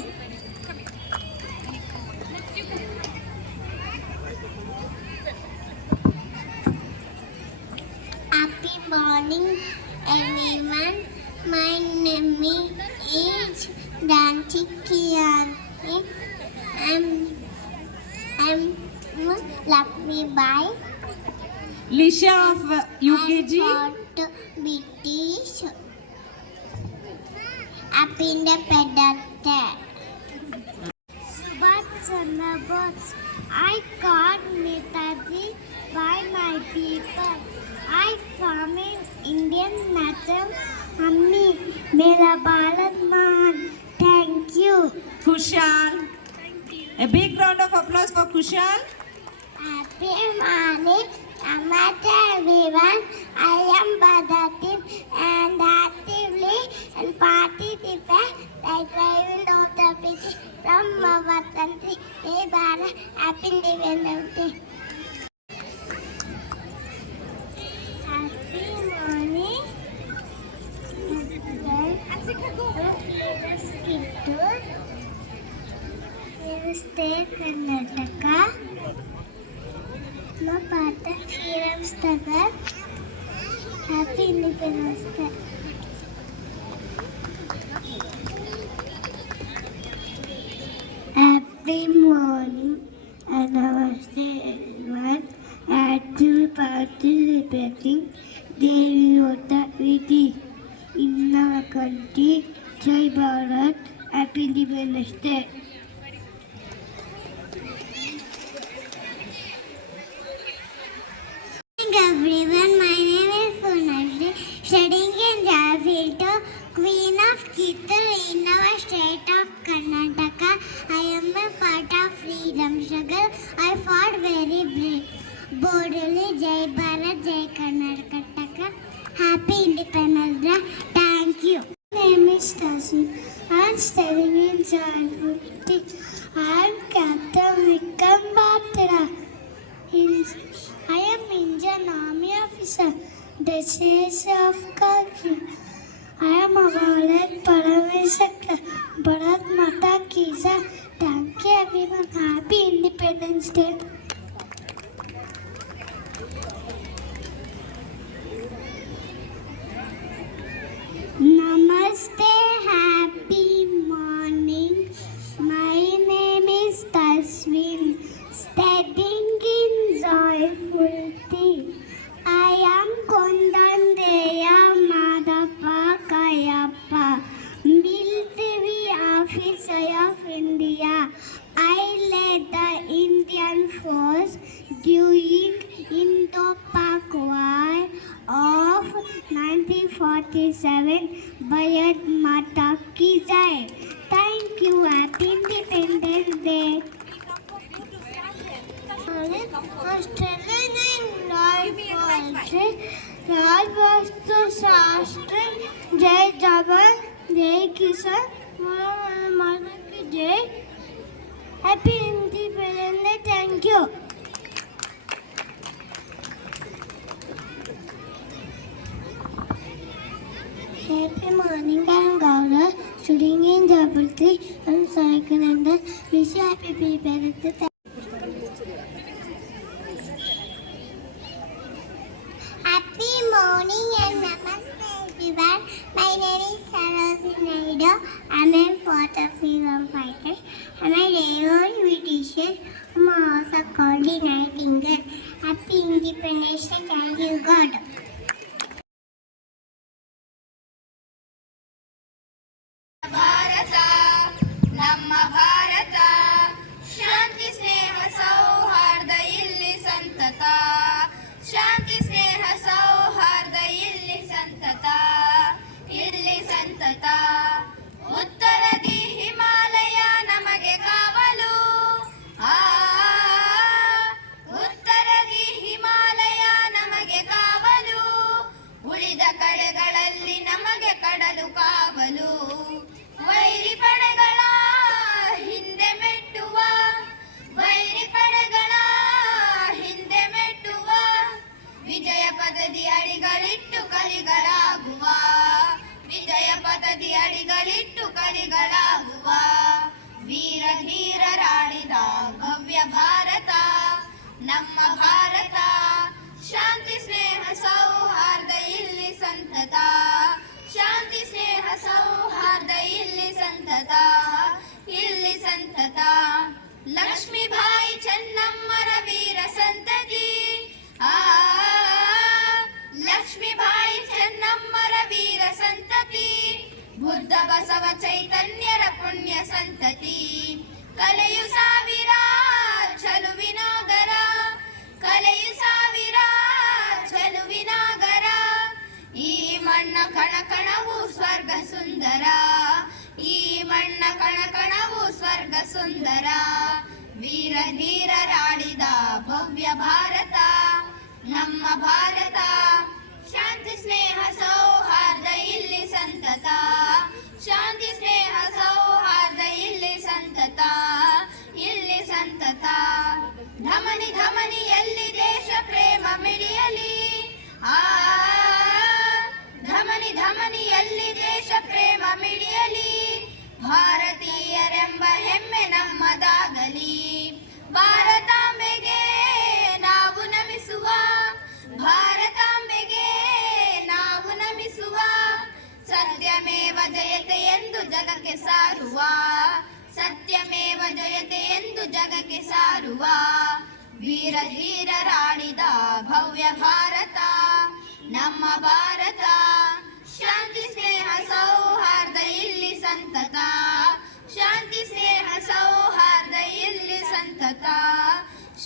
Happy morning everyone. My name is Danti Kiani. I'm Lakshmi Bai. Lisha of UKG. And for British Happy Independence Day. Subhash Chandra Bose. I called Netaji by my people. I form in Indian national army. Mera Bharat Mahan. Thank you. Kushal. A big round of applause for Kushal. Happy morning. Namaste everyone. I am Badatin and actively and participate like I will know the picture from our country. Hey Bharat, Happy Independence Day. Happy morning. State Karnataka. No Pata Hiram Stagar. Happy Independence Day. Happy morning and namaste everyone. Active participating daily Yota Viti in our country. Jai Bharat. Happy Independence Day. Everyone, my name is Punashri, studying in Jaifil, Queen of Kittur in our state of Karnataka. I am a part of freedom struggle. I fought very boldly. Jai Bharat, Jai Karnataka. Happy Independence Day. Thank you. My name is Tasi. I am studying in Jaifil. I am Captain Vikram Batra. I am Indian Army officer, Deses of Kaki. I am awarded Paramesakta, Bharat Mata ki Jai. Thank you everyone. Happy Independence Day. Namaste, happy morning. My name is Taswin, studying in Joyful Tea. I am Kondandeya Madhapa Kayappa, military officer of India. I led the Indian force during Indo-Pak War of 1947. Bharat Mata ki Jai. Thank you. Happy Independence Day. Australian Rajvastu Shastri, Jai Jawan, Jai Kisan, Mother ki Jai. Happy Independence Day. Thank you. Happy morning, I am Gaurav, studying in Jabalpur. I am Sai Kananda. Wish you happy Independence Day. morning and namaste everyone. My name is Sarojini Naidu. I'm a water freedom fighter. I'm a railway teacher. I'm also called the Nightingale. Happy Independence Day. Thank you, God. Bharat ನಮ್ಮ ಭಾರತ ಶಾಂತಿ ಸ್ನೇಹ ಸೌಹಾರ್ದ ಇಲ್ಲಿ ಸಂತತ ಶಾಂತಿ ಸ್ನೇಹ ಸೌಹಾರ್ದ ಇಲ್ಲಿ ಸಂತತ ಇಲ್ಲಿ ಸಂತತ ಉತ್ತರದಿ ಹಿಮಾಲಯ ನಮಗೆ ಕಾವಲು ಆ ಉತ್ತರದಿ ಹಿಮಾಲಯ ನಮಗೆ ಕಾವಲು ಉಳಿದ ಕಡೆಗಳಲ್ಲಿ ನಮಗೆ ಕಡಲು ಕಾವಲು ವೈರಿ ಪಡೆಗಳ ಹಿಂದೆ ಮೆಟ್ಟುವ ವೈರಿ ಪಡೆಗಳ ಹಿಂದೆ ಮೆಟ್ಟುವ ವಿಜಯ ಪದದಿ ಅಡಿಗಳಿಟ್ಟು ಕಲಿಗಳಾಗುವ ವಿಜಯ ಪದದಿ ಅಡಿಗಳಿಟ್ಟು ಕಲಿಗಳಾಗುವ ವೀರ ಧೀರರಾಡಿದ ಭವ್ಯ ಭಾರತ ನಮ್ಮ ಭಾರತ ಶಾಂತಿ ಸ್ನೇಹ ಸೌಹಾರ್ದ ಇಲ್ಲಿ ಸಂತತ ಶಾಂತಿ ಸ್ನೇಹ ಸೌಹಾರ್ದ ಇಲ್ಲಿ ಸಂತತ ಇಲ್ಲಿ ಸಂತತ ಲಕ್ಷ್ಮೀಬಾಯಿ ಚೆನ್ನಮ್ಮರ ವೀರ ಸಂತತಿ ಆ ಲಕ್ಷ್ಮೀಬಾಯಿ ಚೆನ್ನಮ್ಮರ ವೀರ ಸಂತತಿ ಬುದ್ಧ ಬಸವ ಚೈತನ್ಯರ ಪುಣ್ಯ ಸಂತತಿ ಕಲೆಯು ಸಾವಿರ ಚಲುವಿನಾಗರ ಕಲೆಯು ಸಾವಿರ ಚಲುವಿನಾಗರ ಈ ಮಣ್ಣ ಕಣಕಣವು ಸ್ವರ್ಗ ಸುಂದರ ಈ ಮಣ್ಣ ಕಣಕಣವು ಸ್ವರ್ಗ ಸುಂದರ ವೀರ ಧೀರರಾಡಿದ ಭವ್ಯ ಭಾರತ ನಮ್ಮ ಭಾರತ ಶಾಂತಿ ಸ್ನೇಹ ಸೌಹಾರ್ದ ಇಲ್ಲಿ ಸಂತತ ಶಾಂತಿ ಸ್ನೇಹ ಸೌಹಾರ್ದ ಇಲ್ಲಿ ಸಂತತ ಇಲ್ಲಿ ಸಂತತ ಧಮನಿ ಧಮನಿಯಲ್ಲಿ ದೇಶ ಪ್ರೇಮ ಮಿಡಿಯಲಿ ಆ ಧಮನಿ ಧಮನಿಯಲ್ಲಿ ದೇಶ ಪ್ರೇಮ ಮಿಡಿಯಲಿ ಭಾರತೀಯರೆಂಬ ಹೆಮ್ಮೆ ನಮ್ಮದಾಗಲಿ ಭಾರತಾಂಬೆಗೆ ನಾವು ನಮಿಸುವ ಭಾರತಾಂಬೆಗೆ ನಾವು ನಮಿಸುವ ಸತ್ಯಮೇವ ಜಯತೆ ಎಂದು ಜಗಕ್ಕೆ ಸಾರುವ ಸತ್ಯಮೇವ ಜಯತೆ ಎಂದು ಜಗಕ್ಕೆ ಸಾರುವ ವೀರ ಧೀರರಾಡಿದ ಭವ್ಯ ಭಾರತ ನಮ್ಮ ಭಾರತ ಶಾಂತಿ ಸ್ನೇಹ ಸೌಹಾರ್ದ ಇಲ್ಲಿ ಸಂತತ ಶಾಂತಿ ಸ್ನೇಹ ಸೌಹಾರ್ದ ಇಲ್ಲಿ ಸಂತತ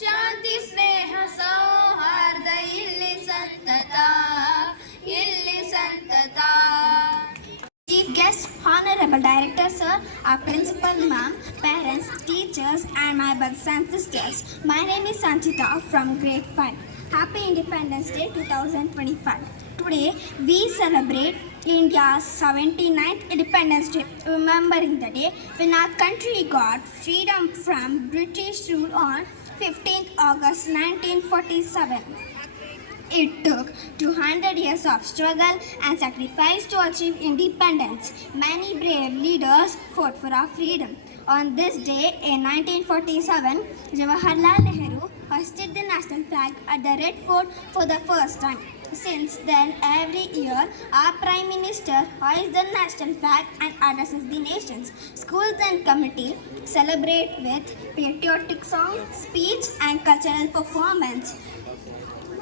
ಶಾಂತಿ ಸ್ನೇಹ ಸೌಹಾರ್ದ ಇಲ್ಲಿ ಸಂತತ ಇಲ್ಲಿ ಸಂತತ Chief guest, Honorable Director Sir, our Principal Ma'am, parents, teachers and my brothers and sisters. My name is Sanchita from Grade 5. Happy Independence Day 2025. Today we celebrate India's 79th Independence Day, remembering the day when our country got freedom from British rule on 15th August 1947. It took 200 years of struggle and sacrifice to achieve independence. Many brave leaders fought for our freedom. On this day in 1947, Jawaharlal Nehru hoisted the national flag at the Red Fort for the first time. Since then, every year, our Prime Minister hoists the national flag and addresses the nations. Schools and committee celebrate with patriotic song, speech and cultural performance.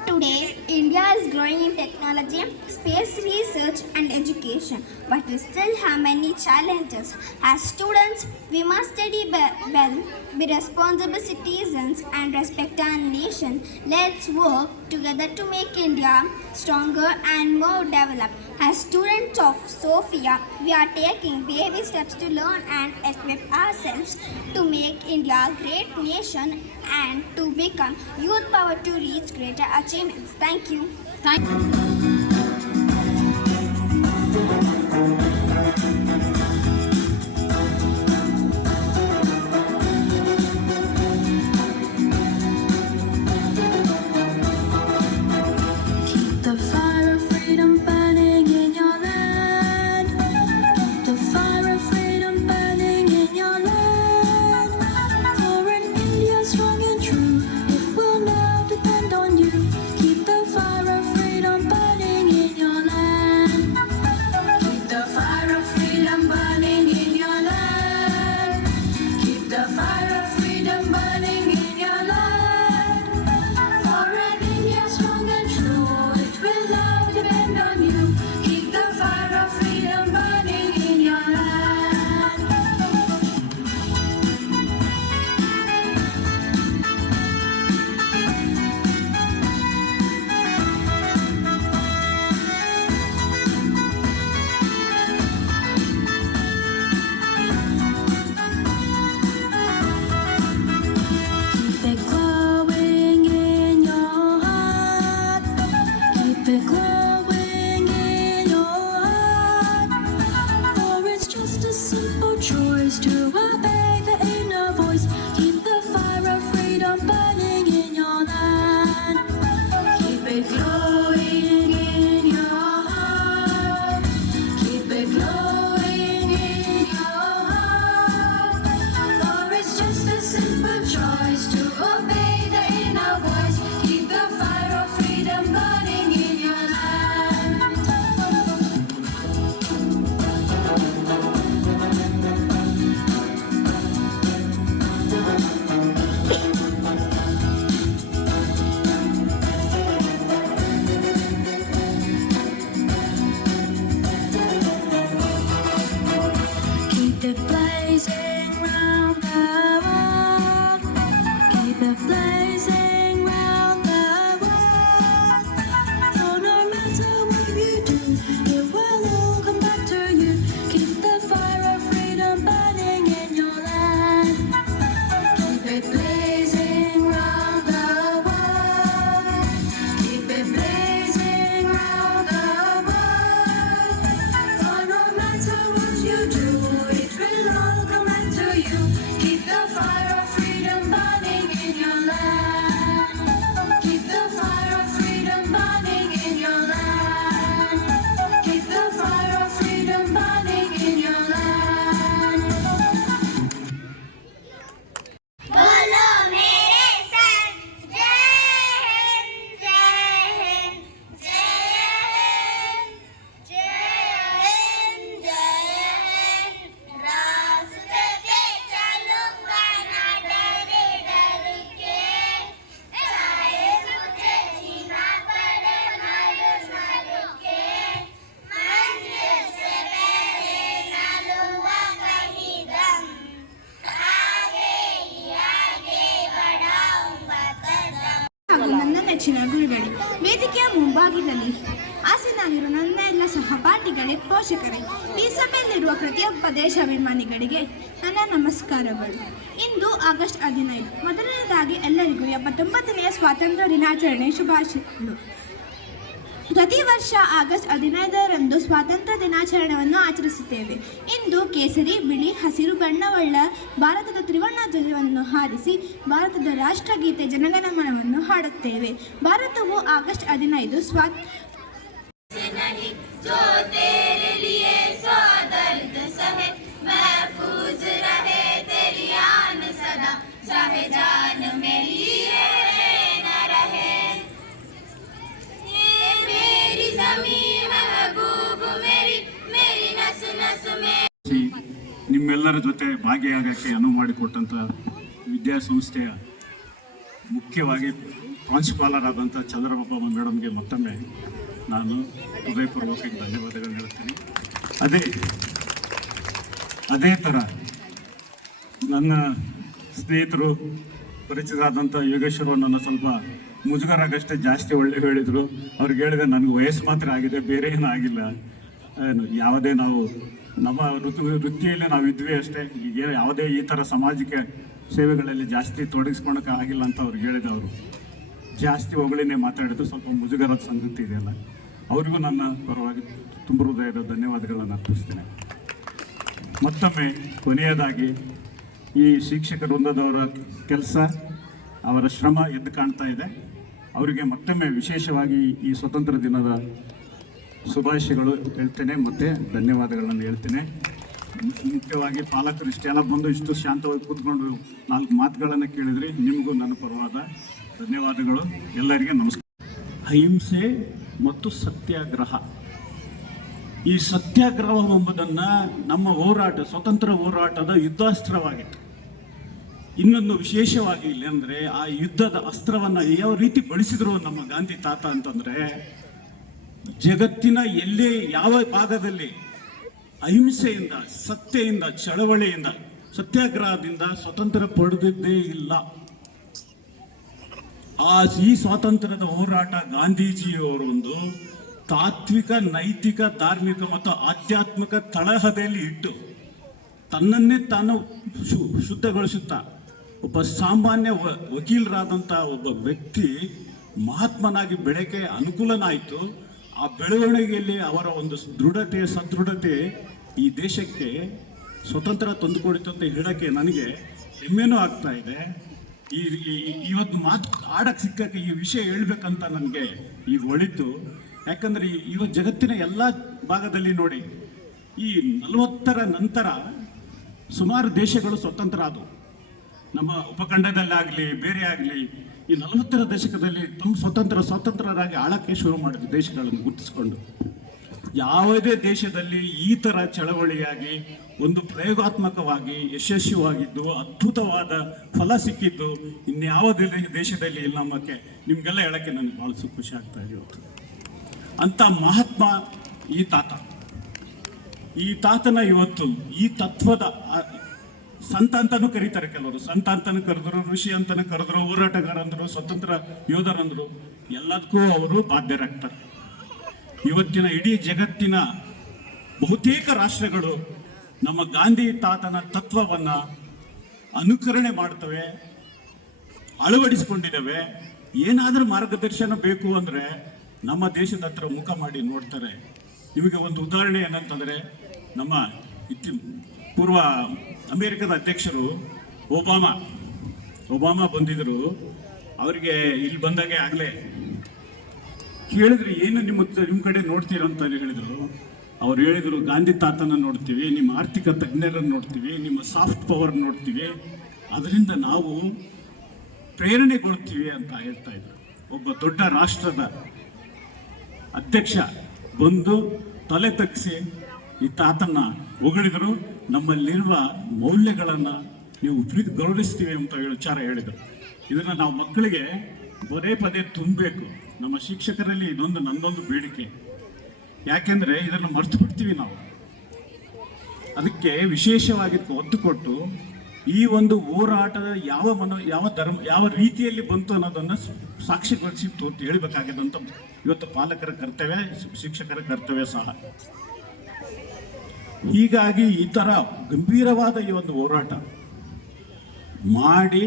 Today, India is growing in technology, space research and education, but we still have many challenges. As students, we must study well, be responsible citizens and respect our nation. Let's work together to make India stronger and more developed. As students of Sophia, we are taking baby steps to learn and equip ourselves to make India a great nation and to become youth power to reach greater achievements. Thank you. Keep the fire of freedom burning in your land. Keep the fire of freedom burning in your land. For an India strong and true, it will now depend on you. Keep the fire of freedom burning. ನೆಚ್ಚಿನ ಗುರುಗಳೇ, ವೇದಿಕೆಯ ಮುಂಭಾಗದಲ್ಲಿ ಆಸೀನಾಗಿರುವ ನನ್ನ ಎಲ್ಲ ಸಹಪಾಠಿಗಳೇ, ಪೋಷಕರೇ, ಈ ಸಭೆಯಲ್ಲಿರುವ ಪ್ರತಿಯೊಬ್ಬ ದೇಶಾಭಿಮಾನಿಗಳಿಗೆ ನನ್ನ ನಮಸ್ಕಾರಗಳು. ಇಂದು ಆಗಸ್ಟ್ 15. ಮೊದಲನೇದಾಗಿ ಎಲ್ಲರಿಗೂ 79ನೇ ಸ್ವಾತಂತ್ರ್ಯ ದಿನಾಚರಣೆ ಶುಭಾಶಯಗಳು. ಪ್ರತಿ ವರ್ಷ ಆಗಸ್ಟ್ 15ರಂದು ಸ್ವಾತಂತ್ರ್ಯ ದಿನಾಚರಣೆಯನ್ನು ಆಚರಿಸುತ್ತೇವೆ. ಇಂದು ಕೇಸರಿ, ಬಿಳಿ, ಹಸಿರು ಬಣ್ಣವುಳ್ಳ ಭಾರತದ ತ್ರಿವರ್ಣ ಧ್ವಜವನ್ನು ಹಾರಿಸಿ ಭಾರತದ ರಾಷ್ಟ್ರಗೀತೆ ಜನಗಣಮನವನ್ನು ಹಾಡುತ್ತೇವೆ. ಭಾರತವು ಆಗಸ್ಟ್ 15 ನಿಮ್ಮೆಲ್ಲರ ಜೊತೆ ಭಾಗಿಯಾಗಕ್ಕೆ ಅನುವು ಮಾಡಿಕೊಟ್ಟಂಥ ವಿದ್ಯಾಸಂಸ್ಥೆಯ ಮುಖ್ಯವಾಗಿ ಪ್ರಾಂಶುಪಾಲರಾದಂಥ ಚಂದ್ರಬಾಬು ಮೇಡಮ್ಗೆ ಮತ್ತೊಮ್ಮೆ ನಾನು ಹೃದಯಪೂರ್ವಕ ಧನ್ಯವಾದಗಳನ್ನು ಹೇಳ್ತೀನಿ. ಅದೇ ಥರ ನನ್ನ ಸ್ನೇಹಿತರು ಪರಿಚಿತರಾದಂಥ ಯೋಗೇಶ್ವರ ನನ್ನ ಸ್ವಲ್ಪ ಮುಜುಗರಾಗಷ್ಟೇ ಜಾಸ್ತಿ ಒಳ್ಳೆ ಹೇಳಿದರು. ಅವ್ರಿಗೆ ಹೇಳಿದೆ ನನಗೆ ವಯಸ್ಸು ಮಾತ್ರ ಆಗಿದೆ, ಬೇರೆ ಏನೂ ಆಗಿಲ್ಲ, ಯಾವುದೇ ನಾವು ನಮ್ಮ ವೃತ್ತಿಯಲ್ಲಿ ನಾವು ಇದ್ವಿ ಅಷ್ಟೇ, ಈಗ ಯಾವುದೇ ಈ ಥರ ಸಾಮಾಜಿಕ ಸೇವೆಗಳಲ್ಲಿ ಜಾಸ್ತಿ ತೊಡಗಿಸ್ಕೊಳಕ್ಕೆ ಆಗಿಲ್ಲ ಅಂತ ಅವ್ರಿಗೆ ಹೇಳಿದೆ. ಅವರು ಜಾಸ್ತಿ ಹೊಗಳಿನೇ ಮಾತಾಡಿದ್ರು, ಸ್ವಲ್ಪ ಮುಜುಗರದ ಸಂಗತಿ ಇದೆಯಲ್ಲ. ಅವರಿಗೂ ನನ್ನ ಪರವಾಗಿ ತುಂಬ ಹೃದಯದ ಧನ್ಯವಾದಗಳನ್ನು ಅರ್ಪಿಸ್ತೇನೆ. ಮತ್ತೊಮ್ಮೆ ಕೊನೆಯದಾಗಿ ಈ ಶಿಕ್ಷಕ ವೃಂದದವರ ಕೆಲಸ, ಅವರ ಶ್ರಮ ಎದ್ದು ಕಾಣ್ತಾ ಇದೆ. ಅವರಿಗೆ ಮತ್ತೊಮ್ಮೆ ವಿಶೇಷವಾಗಿ ಈ ಸ್ವತಂತ್ರ ದಿನದ ಶುಭಾಶಯಗಳು ಹೇಳ್ತೇನೆ, ಮತ್ತು ಧನ್ಯವಾದಗಳನ್ನು ಹೇಳ್ತೇನೆ. ಮುಖ್ಯವಾಗಿ ಪಾಲಕರು ಇಷ್ಟೆಲ್ಲ ಬಂದು ಇಷ್ಟು ಶಾಂತವಾಗಿ ಕೂತ್ಕೊಂಡು 4 ಮಾತುಗಳನ್ನು ಕೇಳಿದ್ರಿ. ನಿಮಗೂ ನನ್ನ ಪರವಾದ ಧನ್ಯವಾದಗಳು. ಎಲ್ಲರಿಗೆ ನಮಸ್ಕಾರ. ಅಹಿಂಸೆ ಮತ್ತು ಸತ್ಯಾಗ್ರಹ, ಈ ಸತ್ಯಾಗ್ರಹ ಎಂಬುದನ್ನು ನಮ್ಮ ಹೋರಾಟ, ಸ್ವತಂತ್ರ ಹೋರಾಟದ ಯುದ್ಧಾಸ್ತ್ರವಾಗಿತ್ತು. ಇನ್ನೊಂದು ವಿಶೇಷವಾಗಿ ಇಲ್ಲಿ ಅಂದರೆ, ಆ ಯುದ್ಧದ ಅಸ್ತ್ರವನ್ನು ಯಾವ ರೀತಿ ಬಳಸಿದ್ರು ನಮ್ಮ ಗಾಂಧಿ ತಾತ ಅಂತಂದರೆ, ಜಗತ್ತಿನ ಎಲ್ಲೇ ಯಾವ ಭಾಗದಲ್ಲಿ ಅಹಿಂಸೆಯಿಂದ, ಸತ್ಯೆಯಿಂದ, ಚಳವಳಿಯಿಂದ, ಸತ್ಯಾಗ್ರಹದಿಂದ ಸ್ವತಂತ್ರ ಪಡೆದಿದ್ದೇ ಇಲ್ಲ. ಈ ಸ್ವಾತಂತ್ರ್ಯದ ಹೋರಾಟ ಗಾಂಧೀಜಿಯವರ ಒಂದು ತಾತ್ವಿಕ, ನೈತಿಕ, ಧಾರ್ಮಿಕ ಮತ್ತು ಆಧ್ಯಾತ್ಮಿಕ ತಳಹದಿಯಲ್ಲಿ ಇಟ್ಟು ತನ್ನನ್ನೇ ತಾನು ಶುದ್ಧಗೊಳಿಸುತ್ತಾ ಒಬ್ಬ ಸಾಮಾನ್ಯ ವಕೀಲರಾದಂಥ ಒಬ್ಬ ವ್ಯಕ್ತಿ ಮಹಾತ್ಮನಾಗಿ ಬೆಳಕೆ ಅನುಕೂಲನಾಯಿತು. ಆ ಬೆಳವಣಿಗೆಯಲ್ಲಿ ಅವರ ಒಂದು ದೃಢತೆ, ಸದೃಢತೆ ಈ ದೇಶಕ್ಕೆ ಸ್ವತಂತ್ರ ತಂದುಕೊಡಿತು ಅಂತ ಹೇಳೋಕ್ಕೆ ನನಗೆ ಹೆಮ್ಮೆನೂ ಆಗ್ತಾ ಇದೆ. ಇವತ್ತು ಮಾತು ಆಡಕ್ಕೆ ಸಿಕ್ಕಕ್ಕೆ ಈ ವಿಷಯ ಹೇಳ್ಬೇಕಂತ ನನಗೆ ಈಗ ಒಳಿತು. ಯಾಕಂದರೆ ಇವತ್ತು ಜಗತ್ತಿನ ಎಲ್ಲ ಭಾಗದಲ್ಲಿ ನೋಡಿ, ಈ 40ರ ನಂತರ ಸುಮಾರು ದೇಶಗಳು ಸ್ವತಂತ್ರ ಆದವು. ನಮ್ಮ ಉಪಖಂಡದಲ್ಲಾಗಲಿ ಬೇರೆ ಆಗಲಿ, ಈ 40ರ ದಶಕದಲ್ಲಿ ತಮ್ಮ ಸ್ವತಂತ್ರರಾಗಿ ಆಳಕ್ಕೆ ಶುರು ಮಾಡಿದ್ರು ದೇಶಗಳನ್ನು ಗುರುತಿಸಿಕೊಂಡು. ಯಾವುದೇ ದೇಶದಲ್ಲಿ ಈ ಥರ ಚಳವಳಿಯಾಗಿ ಒಂದು ಪ್ರಯೋಗಾತ್ಮಕವಾಗಿ ಯಶಸ್ವಿಯಾಗಿದ್ದು, ಅದ್ಭುತವಾದ ಫಲ ಸಿಕ್ಕಿದ್ದು ಇನ್ಯಾವ ದೇಶದಲ್ಲಿ ಇಲ್ಲ ಅನ್ನೋಕ್ಕೆ ನಿಮಗೆಲ್ಲ ಹೇಳೋಕ್ಕೆ ನನಗೆ ಭಾಳ ಖುಷಿ ಆಗ್ತಾ ಇದೆ ಇವತ್ತು. ಅಂಥ ಮಹಾತ್ಮ ಈ ತಾತನ ಇವತ್ತು ಈ ತತ್ವದ ಸಂತ ಅಂತಲೂ ಕರೀತಾರೆ ಕೆಲವರು. ಸಂತ ಅಂತಲೂ ಕರೆದ್ರು, ಋಷಿ ಅಂತಲೂ ಕರೆದ್ರು, ಹೋರಾಟಗಾರ ಅಂದರು, ಸ್ವತಂತ್ರ ಯೋಧರಂದರು, ಎಲ್ಲದಕ್ಕೂ ಅವರು ಬಾಧ್ಯರಾಗ್ತಾರೆ. ಇವತ್ತಿನ ಇಡೀ ಜಗತ್ತಿನ ಬಹುತೇಕ ರಾಷ್ಟ್ರಗಳು ನಮ್ಮ ಗಾಂಧಿ ತಾತನ ತತ್ವವನ್ನು ಅನುಕರಣೆ ಮಾಡ್ತವೆ, ಅಳವಡಿಸಿಕೊಂಡಿದ್ದಾವೆ. ಏನಾದರೂ ಮಾರ್ಗದರ್ಶನ ಬೇಕು ಅಂದರೆ ನಮ್ಮ ದೇಶದ ಹತ್ರ ಮುಖ ಮಾಡಿ ನೋಡ್ತಾರೆ. ನಿಮಗೆ ಒಂದು ಉದಾಹರಣೆ ಏನಂತಂದರೆ, ನಮ್ಮ ಪೂರ್ವ ಅಮೇರಿಕದ ಅಧ್ಯಕ್ಷರು ಒಬಾಮಾ ಬಂದಿದ್ದರು. ಅವರಿಗೆ ಇಲ್ಲಿ ಬಂದಾಗೆ ಆಗಲೇ ಕೇಳಿದ್ರು, ಏನು ನಿಮ್ಮ ಕಡೆ ನೋಡ್ತೀರೋ ಅಂತ ಹೇಳಿದರು. ಅವ್ರು ಹೇಳಿದರು, ಗಾಂಧಿ ತಾತನ ನೋಡ್ತೀವಿ, ನಿಮ್ಮ ಆರ್ಥಿಕ ತಜ್ಞರನ್ನು ನೋಡ್ತೀವಿ, ನಿಮ್ಮ ಸಾಫ್ಟ್ ಪವರ್ ನೋಡ್ತೀವಿ, ಅದರಿಂದ ನಾವು ಪ್ರೇರಣೆಗೊಳ್ತೀವಿ ಅಂತ ಹೇಳ್ತಾ ಇದ್ರು. ಒಬ್ಬ ದೊಡ್ಡ ರಾಷ್ಟ್ರದ ಅಧ್ಯಕ್ಷ ಬಂದು ತಲೆ ತಗ್ಗಿಸಿ ಈ ತಾತನ್ನ ಹೊಗಳಿದರು. ನಮ್ಮಲ್ಲಿರುವ ಮೌಲ್ಯಗಳನ್ನು ನೀವು ಗೌರವಿಸ್ತೀವಿ ಅಂತ ವಿಚಾರ ಹೇಳಿದರು. ಇದನ್ನು ನಾವು ಮಕ್ಕಳಿಗೆ ಪದೇ ತುಂಬಬೇಕು. ನಮ್ಮ ಶಿಕ್ಷಕರಲ್ಲಿ ಇದೊಂದು ನನ್ನೊಂದು ಬೇಡಿಕೆ. ಯಾಕೆಂದರೆ ಇದನ್ನು ಮರ್ತು ಬಿಡ್ತೀವಿ ನಾವು. ಅದಕ್ಕೆ ವಿಶೇಷವಾಗಿ ಒತ್ತು ಕೊಟ್ಟು ಈ ಒಂದು ಹೋರಾಟದ ಯಾವ ರೀತಿಯಲ್ಲಿ ಬಂತು ಅನ್ನೋದನ್ನು ಸಾಕ್ಷಿಗೊಳಿಸಿ ಹೇಳಬೇಕಾಗಿದ್ದಂಥ ಇವತ್ತು ಪಾಲಕರ ಕರ್ತವ್ಯ, ಶಿಕ್ಷಕರ ಕರ್ತವ್ಯ ಸಹ. ಹೀಗಾಗಿ ಈ ಥರ ಗಂಭೀರವಾದ ಈ ಒಂದು ಹೋರಾಟ ಮಾಡಿ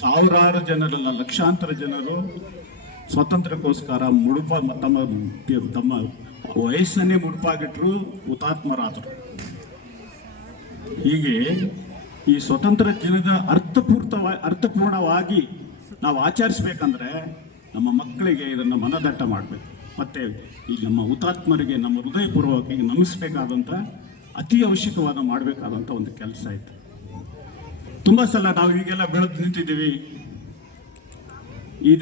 ಸಾವಿರಾರು ಜನರಲ್ಲ ಲಕ್ಷಾಂತರ ಜನರು ಸ್ವಾತಂತ್ರ್ಯಕ್ಕೋಸ್ಕರ ತಮ್ಮ ವಯಸ್ಸನ್ನೇ ಮುಡುಪಾಗಿಟ್ಟರು, ಹುತಾತ್ಮರಾದರು. ಹೀಗೆ ಈ ಸ್ವತಂತ್ರ ದಿನದ ಅರ್ಥಪೂರ್ಣವಾಗಿ ನಾವು ಆಚರಿಸ್ಬೇಕಂದ್ರೆ ನಮ್ಮ ಮಕ್ಕಳಿಗೆ ಇದನ್ನು ಮನದಟ್ಟ ಮಾಡಬೇಕು. ಮತ್ತು ಈ ನಮ್ಮ ಹುತಾತ್ಮರಿಗೆ ನಮ್ಮ ಹೃದಯಪೂರ್ವಕವಾಗಿ ನಮಿಸಬೇಕಾದಂಥ ಅತಿ ಅವಶ್ಯಕವಾದ ಮಾಡಬೇಕಾದಂಥ ಒಂದು ಕೆಲಸ ಇತ್ತು. ತುಂಬ ಸಲ ನಾವು ಈಗೆಲ್ಲ ಬೆಳೆದು ನಿಂತಿದ್ದೀವಿ, ಈ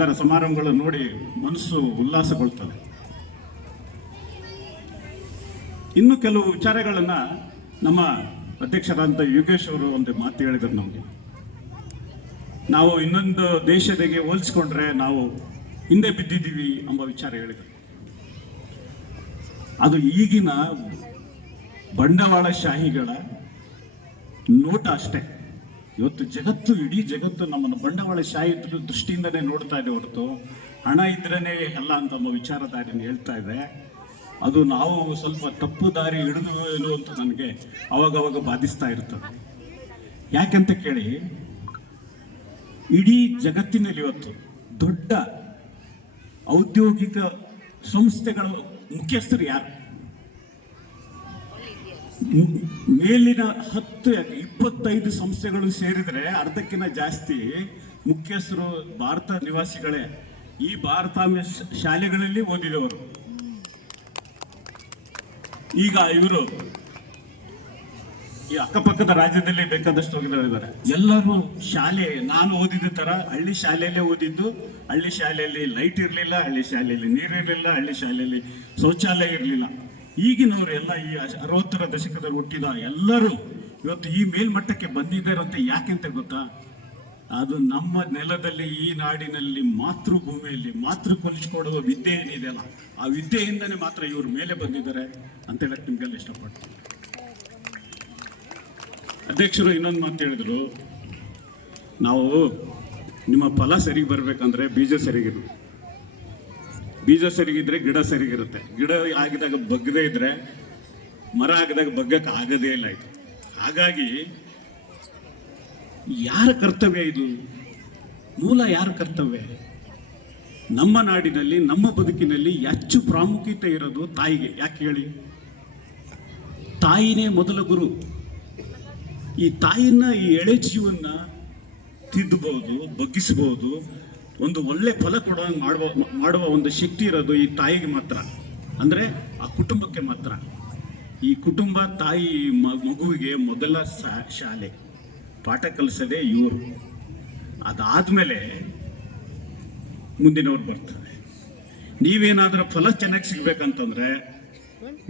ಥರ ಸಮಾರಂಭಗಳು ನೋಡಿ ಮನಸ್ಸು ಉಲ್ಲಾಸಗೊಳ್ತದೆ. ಇನ್ನು ಕೆಲವು ವಿಚಾರಗಳನ್ನು ನಮ್ಮ ಅಧ್ಯಕ್ಷರಾದಂಥ ಯೋಗೇಶ್ ಅವರು ಒಂದು ಮಾತು ಹೇಳಿದರು ನಮಗೆ. ನಾವು ಇನ್ನೊಂದು ದೇಶದಾಗೆ ಹೋಲಿಸ್ಕೊಂಡ್ರೆ ನಾವು ಹಿಂದೆ ಬಿದ್ದಿದ್ದೀವಿ ಎಂಬ ವಿಚಾರ ಹೇಳಿದರು. ಅದು ಈಗಿನ ಬಂಡವಾಳಶಾಹಿಗಳ ನೋಟ ಅಷ್ಟೇ. ಇವತ್ತು ಇಡೀ ಜಗತ್ತು ನಮ್ಮನ್ನು ಬಂಡವಾಳಶಾಹಿ ದೃಷ್ಟಿಯಿಂದನೇ ನೋಡ್ತಾ ಇದೆ ಹೊರತು ಹಣ ಇದ್ರೇ ಎಲ್ಲ ಅಂತ ವಿಚಾರಧಾರೆಯನ್ನು ಹೇಳ್ತಾ ಇದೆ. ಅದು ನಾವು ಸ್ವಲ್ಪ ತಪ್ಪು ದಾರಿ ಹಿಡಿದು ಅಂತ ನನಗೆ ಅವಾಗವಾಗ ಬಾಧಿಸ್ತಾ ಇರ್ತದೆ. ಯಾಕೆಂತ ಕೇಳಿ, ಇಡೀ ಜಗತ್ತಿನಲ್ಲಿ ಇವತ್ತು ದೊಡ್ಡ ಔದ್ಯೋಗಿಕ ಸಂಸ್ಥೆಗಳ ಮುಖ್ಯಸ್ಥರು ಯಾರು? ಮೇಲಿನ 10-25 ಸಂಸ್ಥೆಗಳು ಸೇರಿದರೆ ಅರ್ಧಕ್ಕಿಂತ ಜಾಸ್ತಿ ಮುಖ್ಯಸ್ಥರು ಭಾರತ ನಿವಾಸಿಗಳೇ. ಈ ಭಾರತಾಂಬ ಶಾಲೆಗಳಲ್ಲಿ ಓದಿದವರು. ಈಗ ಇವರು ಈ ಅಕ್ಕಪಕ್ಕದ ರಾಜ್ಯದಲ್ಲಿ ಬೇಕಾದಷ್ಟು ಹೋಗಿದ್ದಾರೆ. ಎಲ್ಲರೂ ಶಾಲೆ, ನಾನು ಓದಿದ ಥರ ಹಳ್ಳಿ ಶಾಲೆಯಲ್ಲೇ ಓದಿದ್ದು. ಹಳ್ಳಿ ಶಾಲೆಯಲ್ಲಿ ಲೈಟ್ ಇರಲಿಲ್ಲ, ಹಳ್ಳಿ ಶಾಲೆಯಲ್ಲಿ ನೀರಿರಲಿಲ್ಲ, ಹಳ್ಳಿ ಶಾಲೆಯಲ್ಲಿ ಶೌಚಾಲಯ ಇರಲಿಲ್ಲ. ಈಗಿನವರು ಎಲ್ಲ ಈ 60ರ ದಶಕದಲ್ಲಿ ಹುಟ್ಟಿದ ಎಲ್ಲರೂ ಇವತ್ತು ಈ ಮೇಲ್ಮಟ್ಟಕ್ಕೆ ಬಂದಿದ್ದಾರೆ ಅಂತ ಯಾಕೆಂತ ಗೊತ್ತಾ? ಅದು ನಮ್ಮ ನೆಲದಲ್ಲಿ, ಈ ನಾಡಿನಲ್ಲಿ, ಮಾತೃಭೂಮಿಯಲ್ಲಿ ಕೊಲಿಸಿಕೊಡುವ ವಿದ್ಯೆ ಏನಿದೆಯಲ್ಲ, ಆ ವಿದ್ಯೆಯಿಂದನೇ ಮಾತ್ರ ಇವರು ಮೇಲೆ ಬಂದಿದ್ದಾರೆ ಅಂತ ಹೇಳಕ್ಕೆ ನಿಮಗೆಲ್ಲ ಇಷ್ಟಪಡ್ತೀನಿ. ಅಧ್ಯಕ್ಷರು ಇನ್ನೊಂದು ಮಾತು ಹೇಳಿದ್ರು, ನಾವು ನಿಮ್ಮ ಫಲ ಸರಿಗೆ ಬರಬೇಕಂದ್ರೆ ಬೀಜ ಸರಿಗಿರು. ಬೀಜ ಸರಿಗಿದ್ರೆ ಗಿಡ ಸರಿಗಿರುತ್ತೆ. ಗಿಡ ಆಗಿದಾಗ ಬಗ್ಗದೇ ಇದ್ರೆ ಮರ ಆಗಿದಾಗ ಬಗ್ಗಕ್ಕೆ ಆಗದೇ ಇಲ್ಲ. ಇದು ಹಾಗಾಗಿ ಯಾರ ಕರ್ತವ್ಯ ಇದು? ಮೂಲ ಯಾರ ಕರ್ತವ್ಯ? ನಮ್ಮ ನಾಡಿನಲ್ಲಿ, ನಮ್ಮ ಬದುಕಿನಲ್ಲಿ ಹೆಚ್ಚು ಪ್ರಾಮುಖ್ಯತೆ ಇರೋದು ತಾಯಿಗೆ. ಯಾಕೆ ಹೇಳಿ? ತಾಯಿನೇ ಮೊದಲ ಗುರು. ಈ ತಾಯಿನ, ಈ ಎಳೆ ಜೀವನ್ನ ತಿದ್ದಬಹುದು, ಬಗ್ಗಿಸಬಹುದು, ಒಂದು ಒಳ್ಳೆ ಫಲ ಕೊಡುವಂಗೆ ಮಾಡುವ ಒಂದು ಶಕ್ತಿ ಇರೋದು ಈ ತಾಯಿಗೆ ಮಾತ್ರ, ಅಂದರೆ ಆ ಕುಟುಂಬಕ್ಕೆ ಮಾತ್ರ. ಈ ಕುಟುಂಬ, ತಾಯಿ ಮಗುವಿಗೆ ಮೊದಲ ಶಾಲೆ, ಪಾಠ ಕಲಿಸೋದೇ ಇವರು. ಅದಾದಮೇಲೆ ಮುಂದಿನವ್ರು ಬರ್ತಾರೆ. ನೀವೇನಾದರೂ ಫಲ ಚೆನ್ನಾಗಿ ಸಿಗ್ಬೇಕಂತಂದ್ರೆ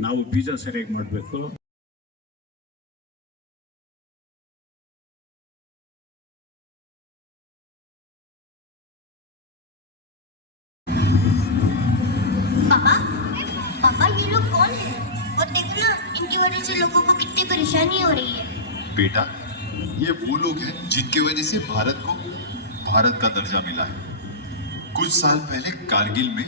ನಾವು ಬೀಜ ಸರಿಯಾಗಿ ಮಾಡಬೇಕು. पापा ये लोग कौन है? और देखना, इनकी वजह से लोगों को कितनी परेशानी हो रही है। बेटा, ये वो लोग हैं जिनकी वजह से भारत को भारत का दर्जा मिला है। कुछ साल पहले कारगिल में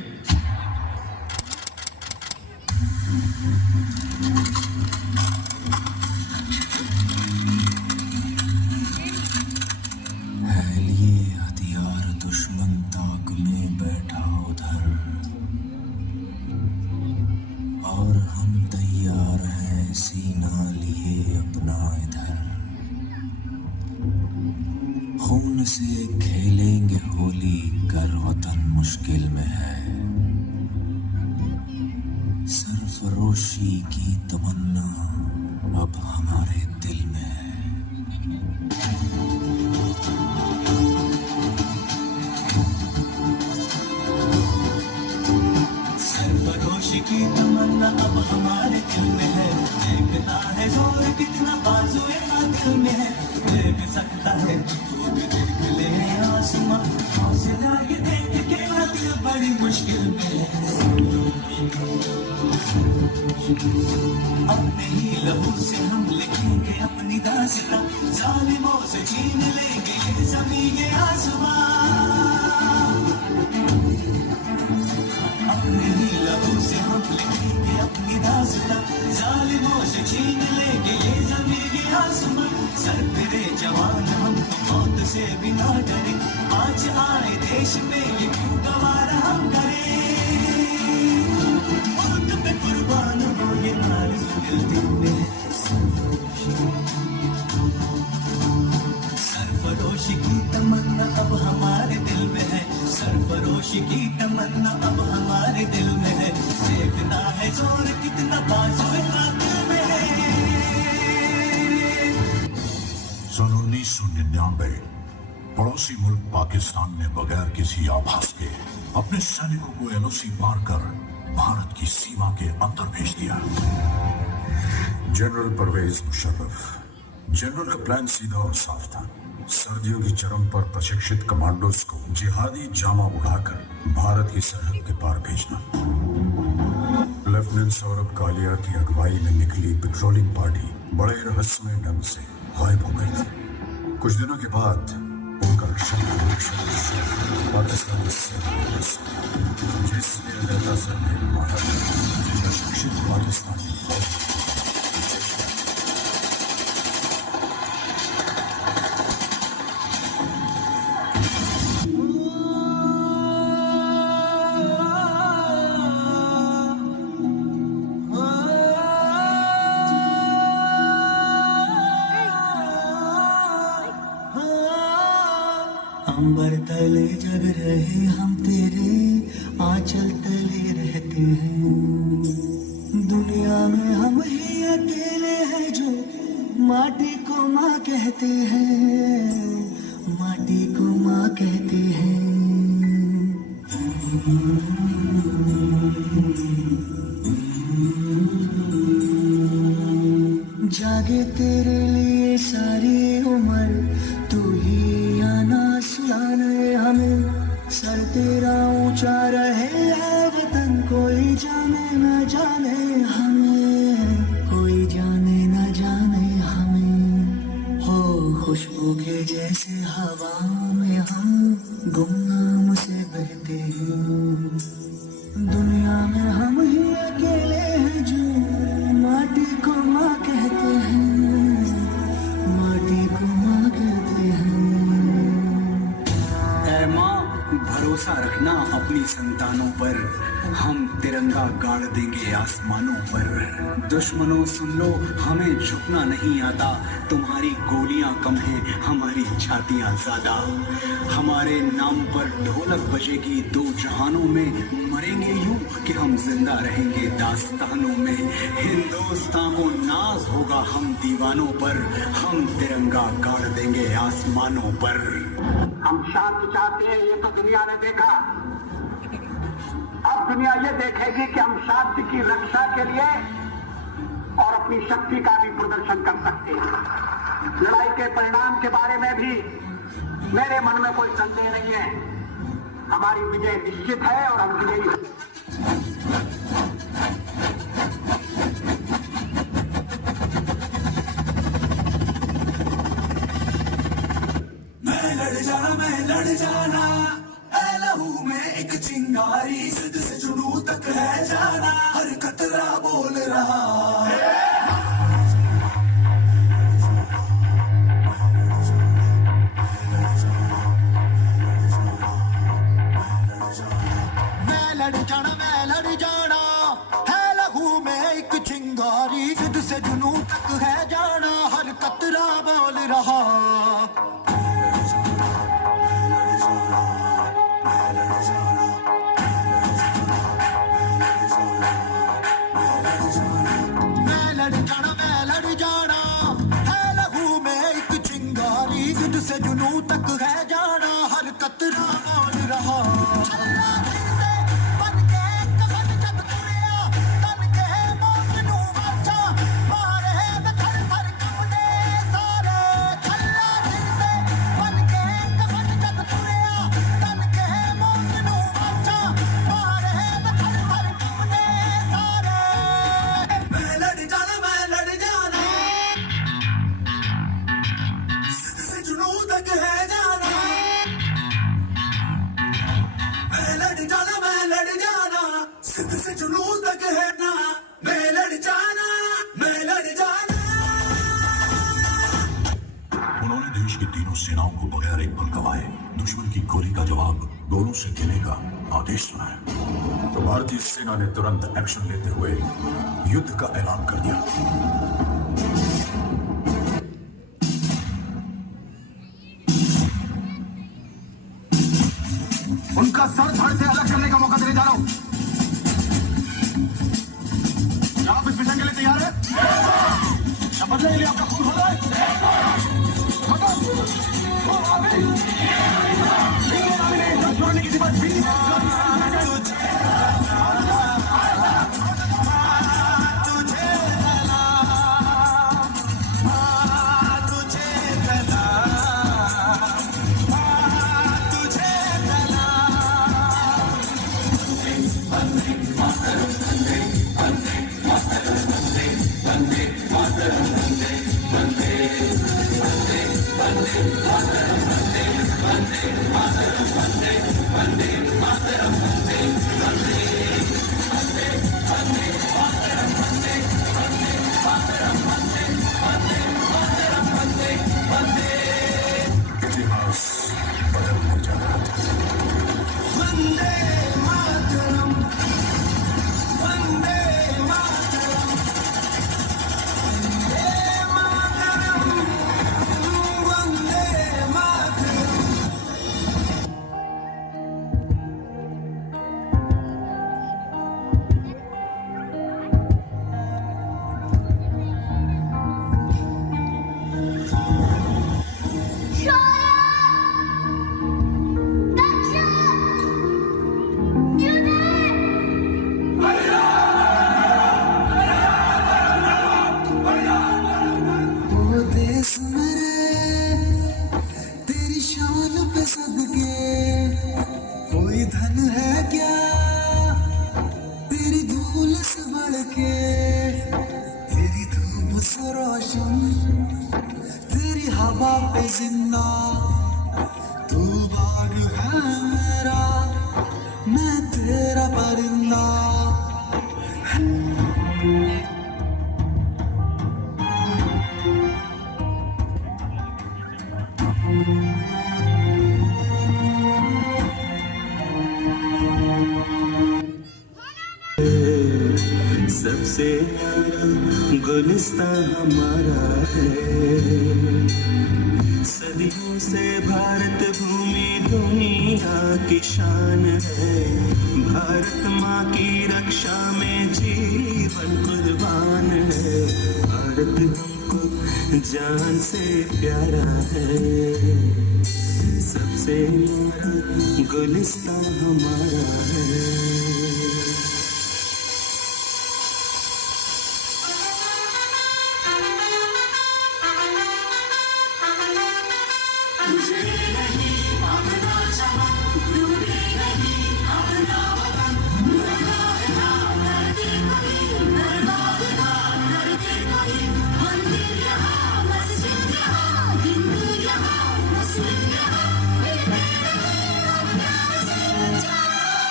लिए हथियार दुश्मन ताक में बैठा उधर, और हम तैयार हैं सीना लिए अपना इधर। खून से खेलेंगे होली, कर वतन मुश्किल में है। सरफरोशी की तमन्ना अब हमारे दिल में है। सरफरोशी की तमन्ना अब हमारे दिल में है। देखना है जोर कितना बाजुए का दिल में है। देख सकता है तू भी देख ले आसमां, हौसला ये देख के दिल बड़ी मुश्किल में है। अपने ही लहू से हम लिखेंगे अपनी दास्तां, जालिमों से छीन लेंगे ये ज़मीन ये आसमां। अपने ही लहू से हम लिखेंगे अपनी दास्तां, जालिमों से छीन लेंगे ये ज़मीन ये आसमां। सर फिरे जवान हम तो मौत से भी ना डरे, आज आए देश में ये क्यों गवारा हम करें। मुल्क पे कुर्बान हो ये आरज़ू दिल में, सरफरोशी की तमन्ना अब हमारे दिल में है, सरफरोशी की तमन्ना अब हमारे दिल में है। देखना है जोर कितना बाजू दिल में है। सन 1999 पड़ोसी मुल्क पाकिस्तान ने बगैर किसी आभास के अपने सैनिकों को एलओसी पार कर भारत की सीमा के अंदर भेज दिया। जनरल परवेज मुशर्रफ। जनरल का प्लान सीधा और साफ था, सर्दियों की चरम पर प्रशिक्षित कमांडोज को जिहादी जामा उड़ाकर भारत की सरहद के पार भेजना। लेफ्टिनेंट सौरभ कालिया की अगुवाई में निकली पेट्रोलिंग पार्टी बड़े रहस्यमय ढंग से गायब हो गई थी। कुछ दिनों के बाद उनका पाकिस्तानी जिसने रहता सर ने मारा प्रशिक्षित पाकिस्तानी अंबर तले जग रहे हम तेरे आंचल तले रहते हैं। दुनिया में हम ही अकेले हैं जो माटी को माँ कहते हैं, माटी को माँ कहते हैं। जागे तेरे लिए सारी उम्र, तू ही आना सुनाने हमें। सर तेरा ऊंचा रहे है वतन, कोई जाने न जाने हमें, कोई जाने न जाने हमें। हो खुशबू के जैसे हवा में हम गुमनाम से बहते हैं। दुनिया में हम ही अकेले हैं जो माटी को माँ कहते हैं, माटी को माँ कहते हैं। ऐ माँ भरोसा रखना अपनी संतानों पर, हम तिरंगा गाड़ देंगे आसमानों पर। दुश्मनों सुन लो हमें झुकना नहीं आता, तुम्हारी गोलियां कम हैं हमारी छातियां ज्यादा। हमारे नाम पर ढोलक बजेगी दो जहानों में, मरेंगे यूं कि हम जिंदा रहेंगे दास्तानों में। हिंदुस्तान को नाज होगा हम दीवानों पर, हम तिरंगा गाड़ देंगे आसमानों पर। हम शांति चाहते हैं, ये तो दुनिया ने देखा। अब दुनिया ये देखेगी कि हम शांति की रक्षा के लिए और अपनी शक्ति का भी प्रदर्शन कर सकते हैं। लड़ाई के परिणाम के बारे में भी मेरे मन में कोई संदेह नहीं है। हमारी विजय निश्चित है और हम विजयी हैं। मैं लड़ जाना ऐ लहू में एक चिंगारी, जिद से जुनू तक है जाना, हर कतरा बोल रहा। मैं लड़ जाना है लहू में एक चिंगारी, जिद से जुनू तक है जाना, हर कतरा बोल रहा। मैं लड़ जाना है लहू में एक चिंगारी, जिद से जुनू तक है जाना, हर कतरा बोल रहा। सेनाओं को बगैर एक पल गवाए दुश्मन की गोली का जवाब दोनों से देने का आदेश सुना है। तो भारतीय सेना ने तुरंत एक्शन लेते हुए युद्ध का ऐलान कर दिया। उनका सर धड़ से अलग करने का मौका देने जा रहा हूं। क्या आप इस मिशन के लिए तैयार हैं? शपथ लेने के लिए आपका खून हो रहा है? छोड़ने की बात इतिहास बदलने जा रहा था। वंदे मातरम, वंदे मातरम, वंदे मातरम। वो देश मेरे तेरी शान पे सदके, कोई धन है क्या तेरी धूल से बढ़ के, तेरी धूप से रोशन, तेरी हवा पे जिंदा, तू बाग है मेरा, मैं तेरा परिंदा। सबसे न्यारा गुलिस्ता हमारा है, सदियों से भारत भूमि दुनिया की शान है, भारत माँ की रक्षा में जीवन कुर्बान है, भारत हमको जान से प्यारा है, सबसे न्यारा गुलिस्ता हमारा है।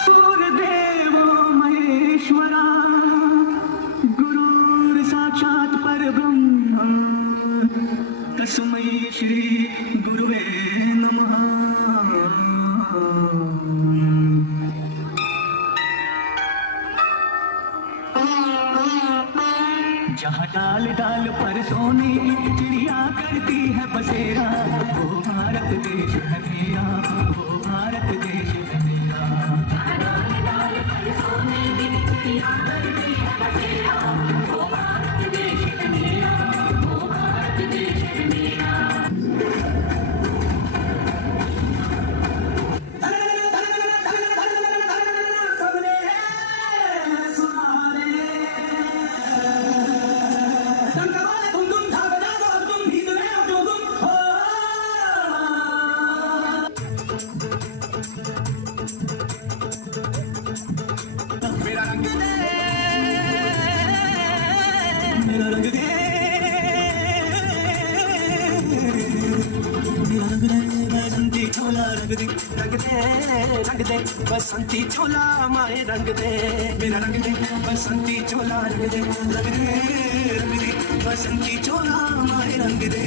गुरुदेवो महेश्वरा, गुरुर साक्षात परब्रह्म, तस्मै श्री गुरुवे नमः। जहाँ डाल डाल पर सोने चिड़िया करती है बसेरा, वो भारत देश है मेरा, वो भारत देश है मेरा। डाल डाल पर सोने चिड़िया करती है बसेरा, वो भारत देश है मेरा, वो भारत देश है मेरा। मेरा रंग दे, मेरा रंग दे, मेरा रंग दे, बसंती छोला रंग दे, रंग दे, रंग दे, बसंती छोला माए रंग दे, मेरा रंग दे, बसंती छोला रंग दे, रंग दे, रंग दे, बसंती छोला माए रंग दे।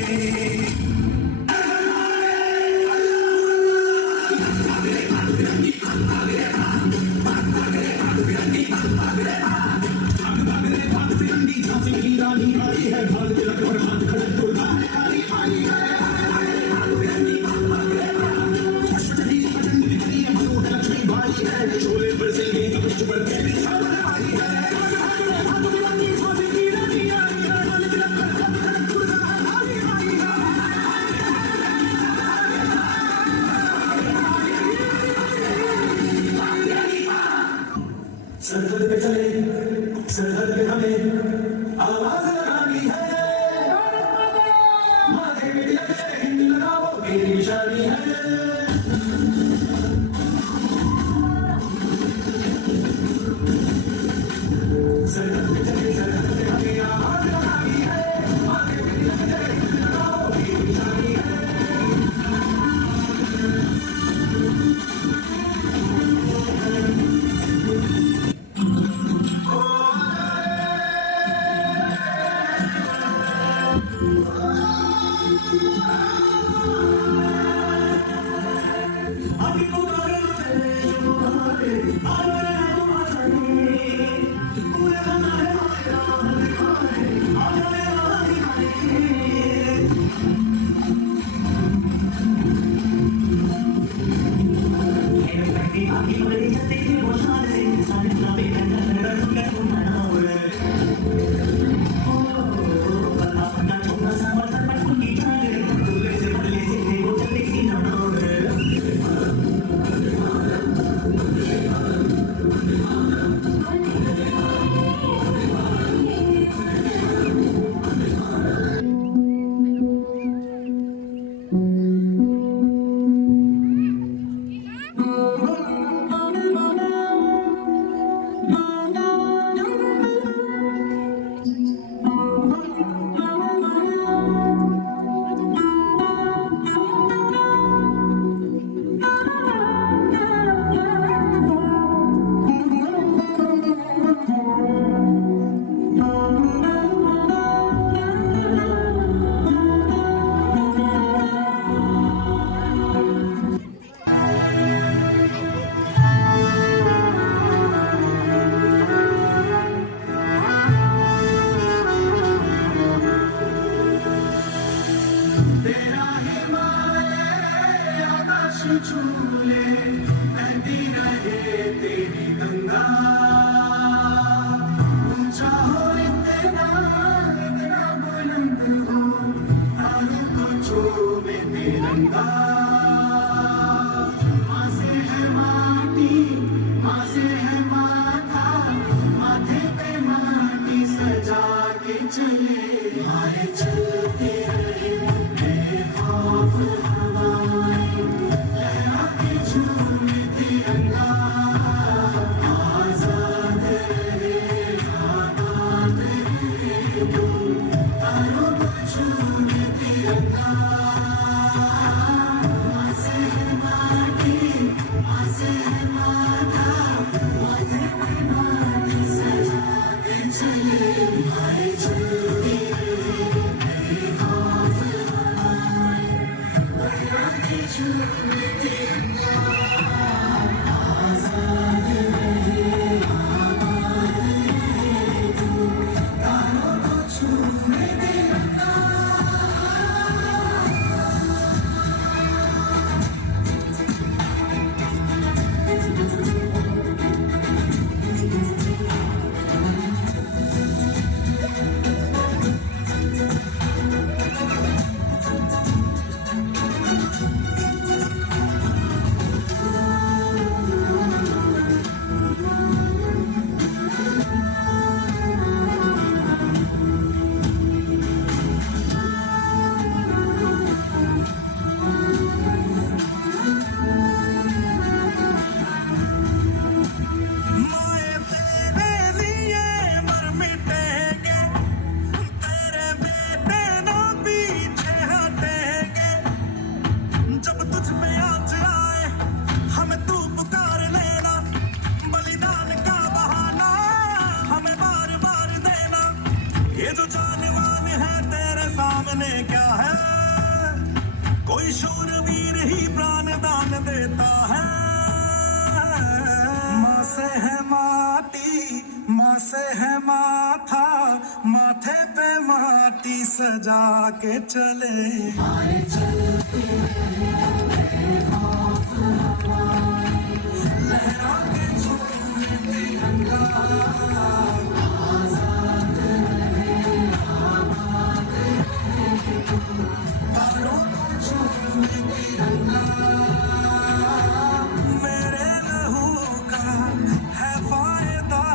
सरहद पे चले, सरहद पे हमें आवाज लगानी है, माथे में लगे हिंद लगाओ मेरी निशानी है। सरहद पे चले, सरहद पे हमें आवाज लगानी है, माथे में लगे हिंद लगाओ मेरी निशानी है। सजा के चले लहरा के झूमे तिरंगा आजाद रहे आबाद रहे तारों को झूमे तिरंगा मेरे लहू का है फायदा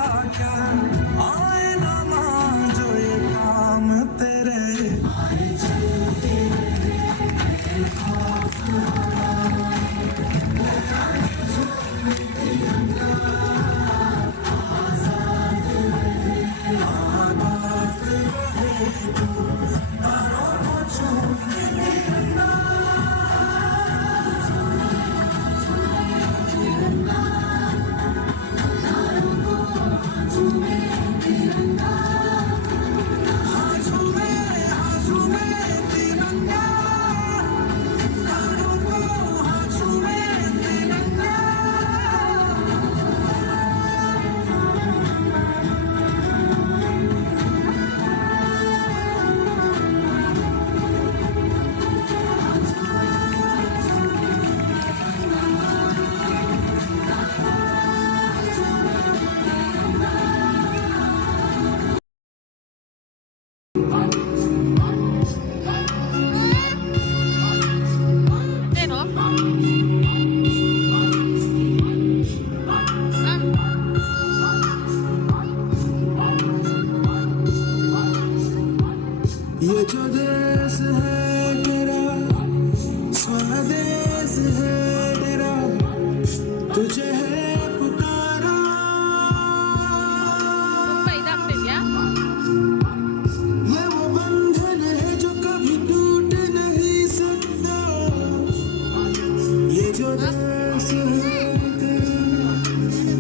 स्वदेश है तेरा,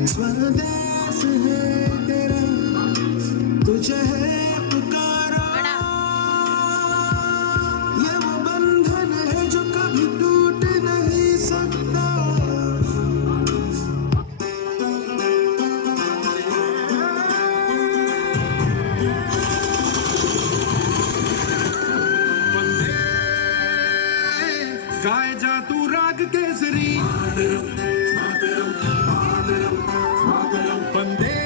स्वदेश है तेरा, तुझे है पुकारा। ये वो बंधन है जो कभी टूट नहीं सकता। गाए जा तू राग केसरी, वंदे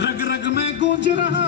रग रग में गूंज रहा